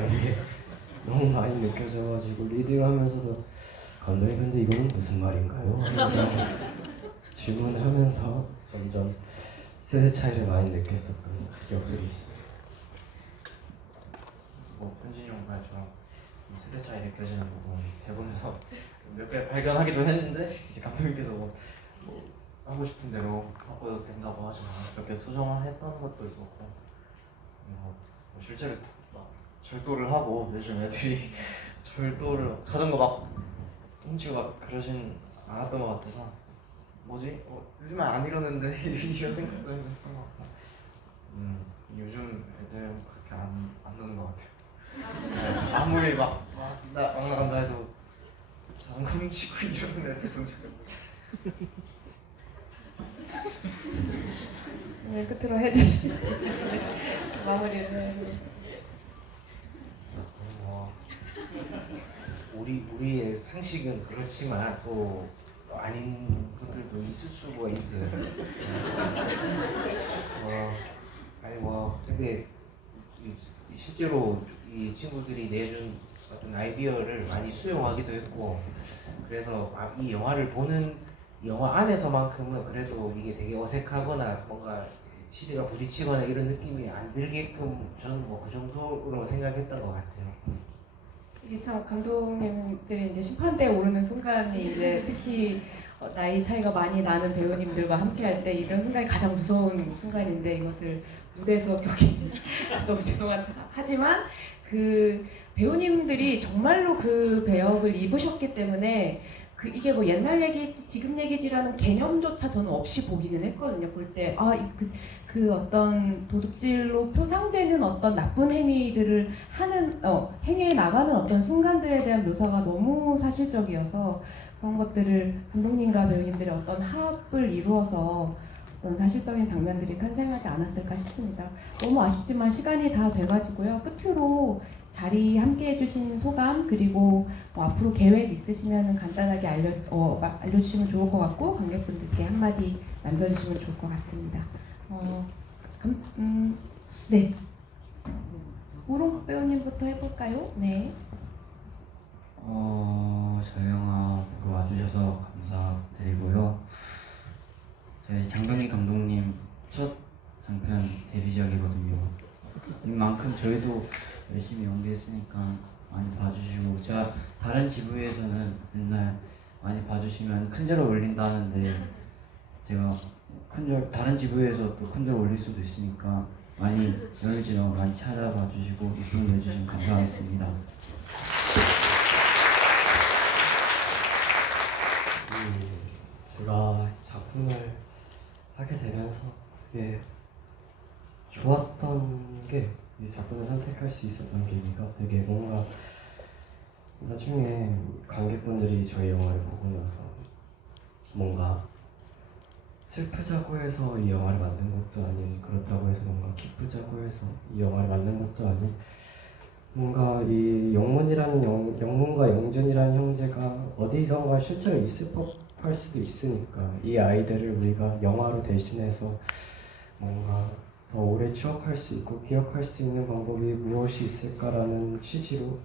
이게 너무 많이 느껴져가지고 리딩하면서도 감독님 근데 이거는 무슨 말인가요? 하면서 질문을 하면서 점점 세대 차이를 많이 느꼈었던 기억들이 있어요. 뭐 현진이 형 말처럼 이 세대 차이 느껴지는 부분 대본에서 몇 개 발견하기도 했는데 이제 감독님께서 뭐 하고 싶은 대로 바꿔도 된다고 하지만 몇 개 수정했던 것도 있었고 뭐 실제로 막 절도를 하고 요즘 애들이 절도를 자전거 막 훔치고 막 그러진 않았던 것 같아서 뭐지? 요즘에 안 이러는데 이런 생각도 했던 것 같고 요즘 애들은 그렇게 안 노는 것 같아요. 네, 아무리 막 나간다 해도 자전거 훔치고 이러는 애들 본 적이 없어요. 오늘 끝으로 해주시면 마무리를. 우리의 상식은 그렇지만 또 아닌 분들도 있을 수가 있어요. 근데 실제로 이 친구들이 내준 어떤 아이디어를 많이 수용하기도 했고 그래서 이 영화를 보는 영화 안에서만큼은 그래도 이게 되게 어색하거나 뭔가 시대가 부딪히거나 이런 느낌이 안 들게끔 저는 뭐 그 정도로 생각했던 것 같아요. 이게 참 감독님들이 이제 심판대에 오르는 순간이 이제 특히 나이 차이가 많이 나는 배우님들과 함께할 때 이런 순간이 가장 무서운 순간인데 이것을 무대에서 여기 너무 하지만 그 배우님들이 정말로 그 배역을 입으셨기 때문에 이게 뭐 옛날 얘기지 지금 얘기지라는 개념조차 저는 없이 보기는 했거든요. 볼 때 그 어떤 도둑질로 표상되는 어떤 나쁜 행위들을 하는 행위에 나가는 어떤 순간들에 대한 묘사가 너무 사실적이어서 그런 것들을 감독님과 배우님들의 어떤 합을 이루어서 어떤 사실적인 장면들이 탄생하지 않았을까 싶습니다. 너무 아쉽지만 시간이 다 돼가지고요. 끝으로 자리 함께 해주신 소감 그리고 앞으로 계획 있으시면 간단하게 알려주시면 좋을 것 같고 관객분들께 한마디 남겨주시면 좋을 것 같습니다. 네. 우롱 배우님부터 해볼까요? 네. 저희 영화 보러 와주셔서 감사드리고요. 저희 장병희 감독님 첫 장편 데뷔작이거든요. 이만큼 저희도 열심히 연기했으니까 많이 봐주시고 제가 다른 지부에서는 맨날 많이 봐주시면 큰절 올린다는데 제가 다른 지부에서 또 큰절 올릴 수도 있으니까 많이 열지너 많이 찾아봐 주시고 입소문 내주시면 감사하겠습니다. 선택할 수 있었던 계기가 되게 뭔가 나중에 관객분들이 저희 영화를 보고 나서 뭔가 슬프자고 해서 이 영화를 만든 것도 아닌, 그렇다고 해서 뭔가 기쁘자고 해서 이 영화를 만든 것도 아닌, 뭔가 이 영문이라는 영문과 영준이라는 형제가 어디선가 실제로 있을 법할 수도 있으니까 이 아이들을 우리가 영화로 대신해서 뭔가 더 오래 추억할 수 있고 기억할 수 있는 방법이 무엇이 있을까라는 취지로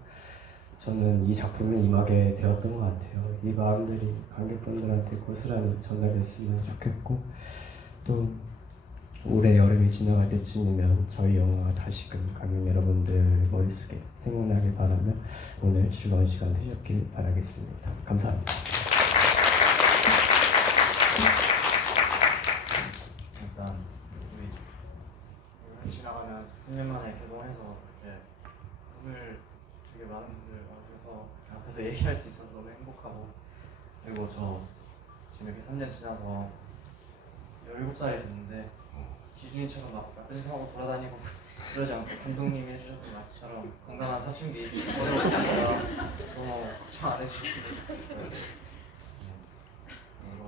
저는 이 작품을 임하게 되었던 것 같아요. 이 마음들이 관객분들한테 고스란히 전달됐으면 좋겠고, 또 올해 여름이 지나갈 때쯤이면 저희 영화가 다시금 관객 여러분들 머릿속에 생각나길 바라며 오늘 즐거운 시간 되셨길 바라겠습니다. 감사합니다. 일단 우리 여름이 지나가면 3년 만에 개봉해서 이렇게 오늘 되게 많은 분들 와주셔서 앞에서 얘기할 수 있어서 너무 행복하고, 그리고 저 지금 이렇게 3년 지나서 17살이 됐는데 기준이처럼 막 나쁜 짓 하고 돌아다니고 그러지 않고 감독님이 해주셨던 말씀처럼 건강한 사춘기 보내고 있으니까 너무 걱정 안 해주셨으면 좋겠고요. 이거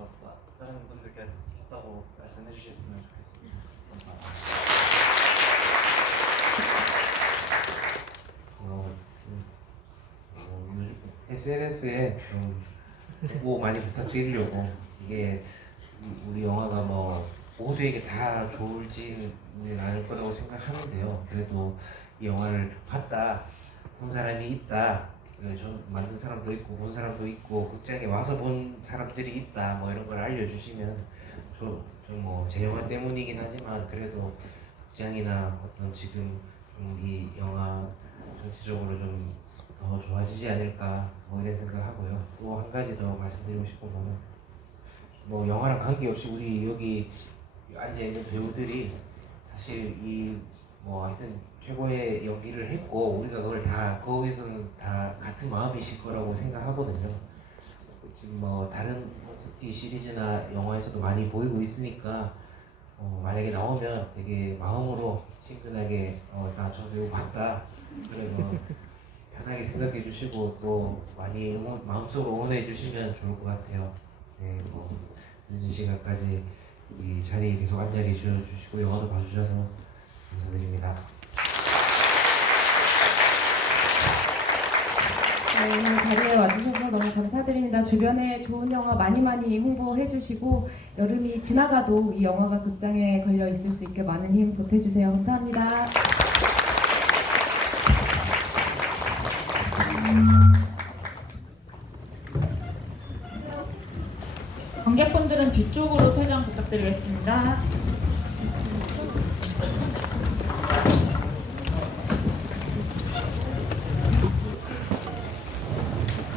다른 분들께 했다고 말씀해 주셨으면 좋겠습니다. 감사합니다. 요즘 SNS에 좀 홍보 많이 부탁드리려고. 이게 우리 영화가 뭐 모두에게 다 좋을지는 않을 거라고 생각하는데요. 그래도 이 영화를 봤다, 본 사람이 있다, 전 만든 사람도 있고 본 사람도 있고 극장에 와서 본 사람들이 있다, 뭐 이런 걸 알려주시면 뭐 제 영화 때문이긴 하지만 그래도 극장이나 어떤 지금 이 영화 전체적으로 좀 더 좋아지지 않을까 뭐 이런 생각하고요. 또 한 가지 더 말씀드리고 싶은 거는 뭐 영화랑 관계없이 우리 여기 앉아 있는 배우들이 사실 이 뭐 하여튼 최고의 연기를 했고 우리가 그걸 다 거기서는 다 같은 마음이실 거라고 생각하거든요. 지금 뭐 다른 OTT 시리즈나 영화에서도 많이 보이고 있으니까 만약에 나오면 되게 마음으로 친근하게 나 저 배우 봤다, 그래서 편하게 생각해 주시고 또 많이 마음속으로 응원해 주시면 좋을 것 같아요. 네, 뭐 늦은 시간까지 이 자리에 계속 앉아 계셔 주시고 영화도 봐주셔서 감사드립니다. 네, 오늘 자리에 와주셔서 너무 감사드립니다. 주변에 좋은 영화 많이 홍보해 주시고 여름이 지나가도 이 영화가 극장에 걸려 있을 수 있게 많은 힘 보태주세요. 감사합니다. 관객분들은 뒤쪽으로 퇴장 부탁드리겠습니다.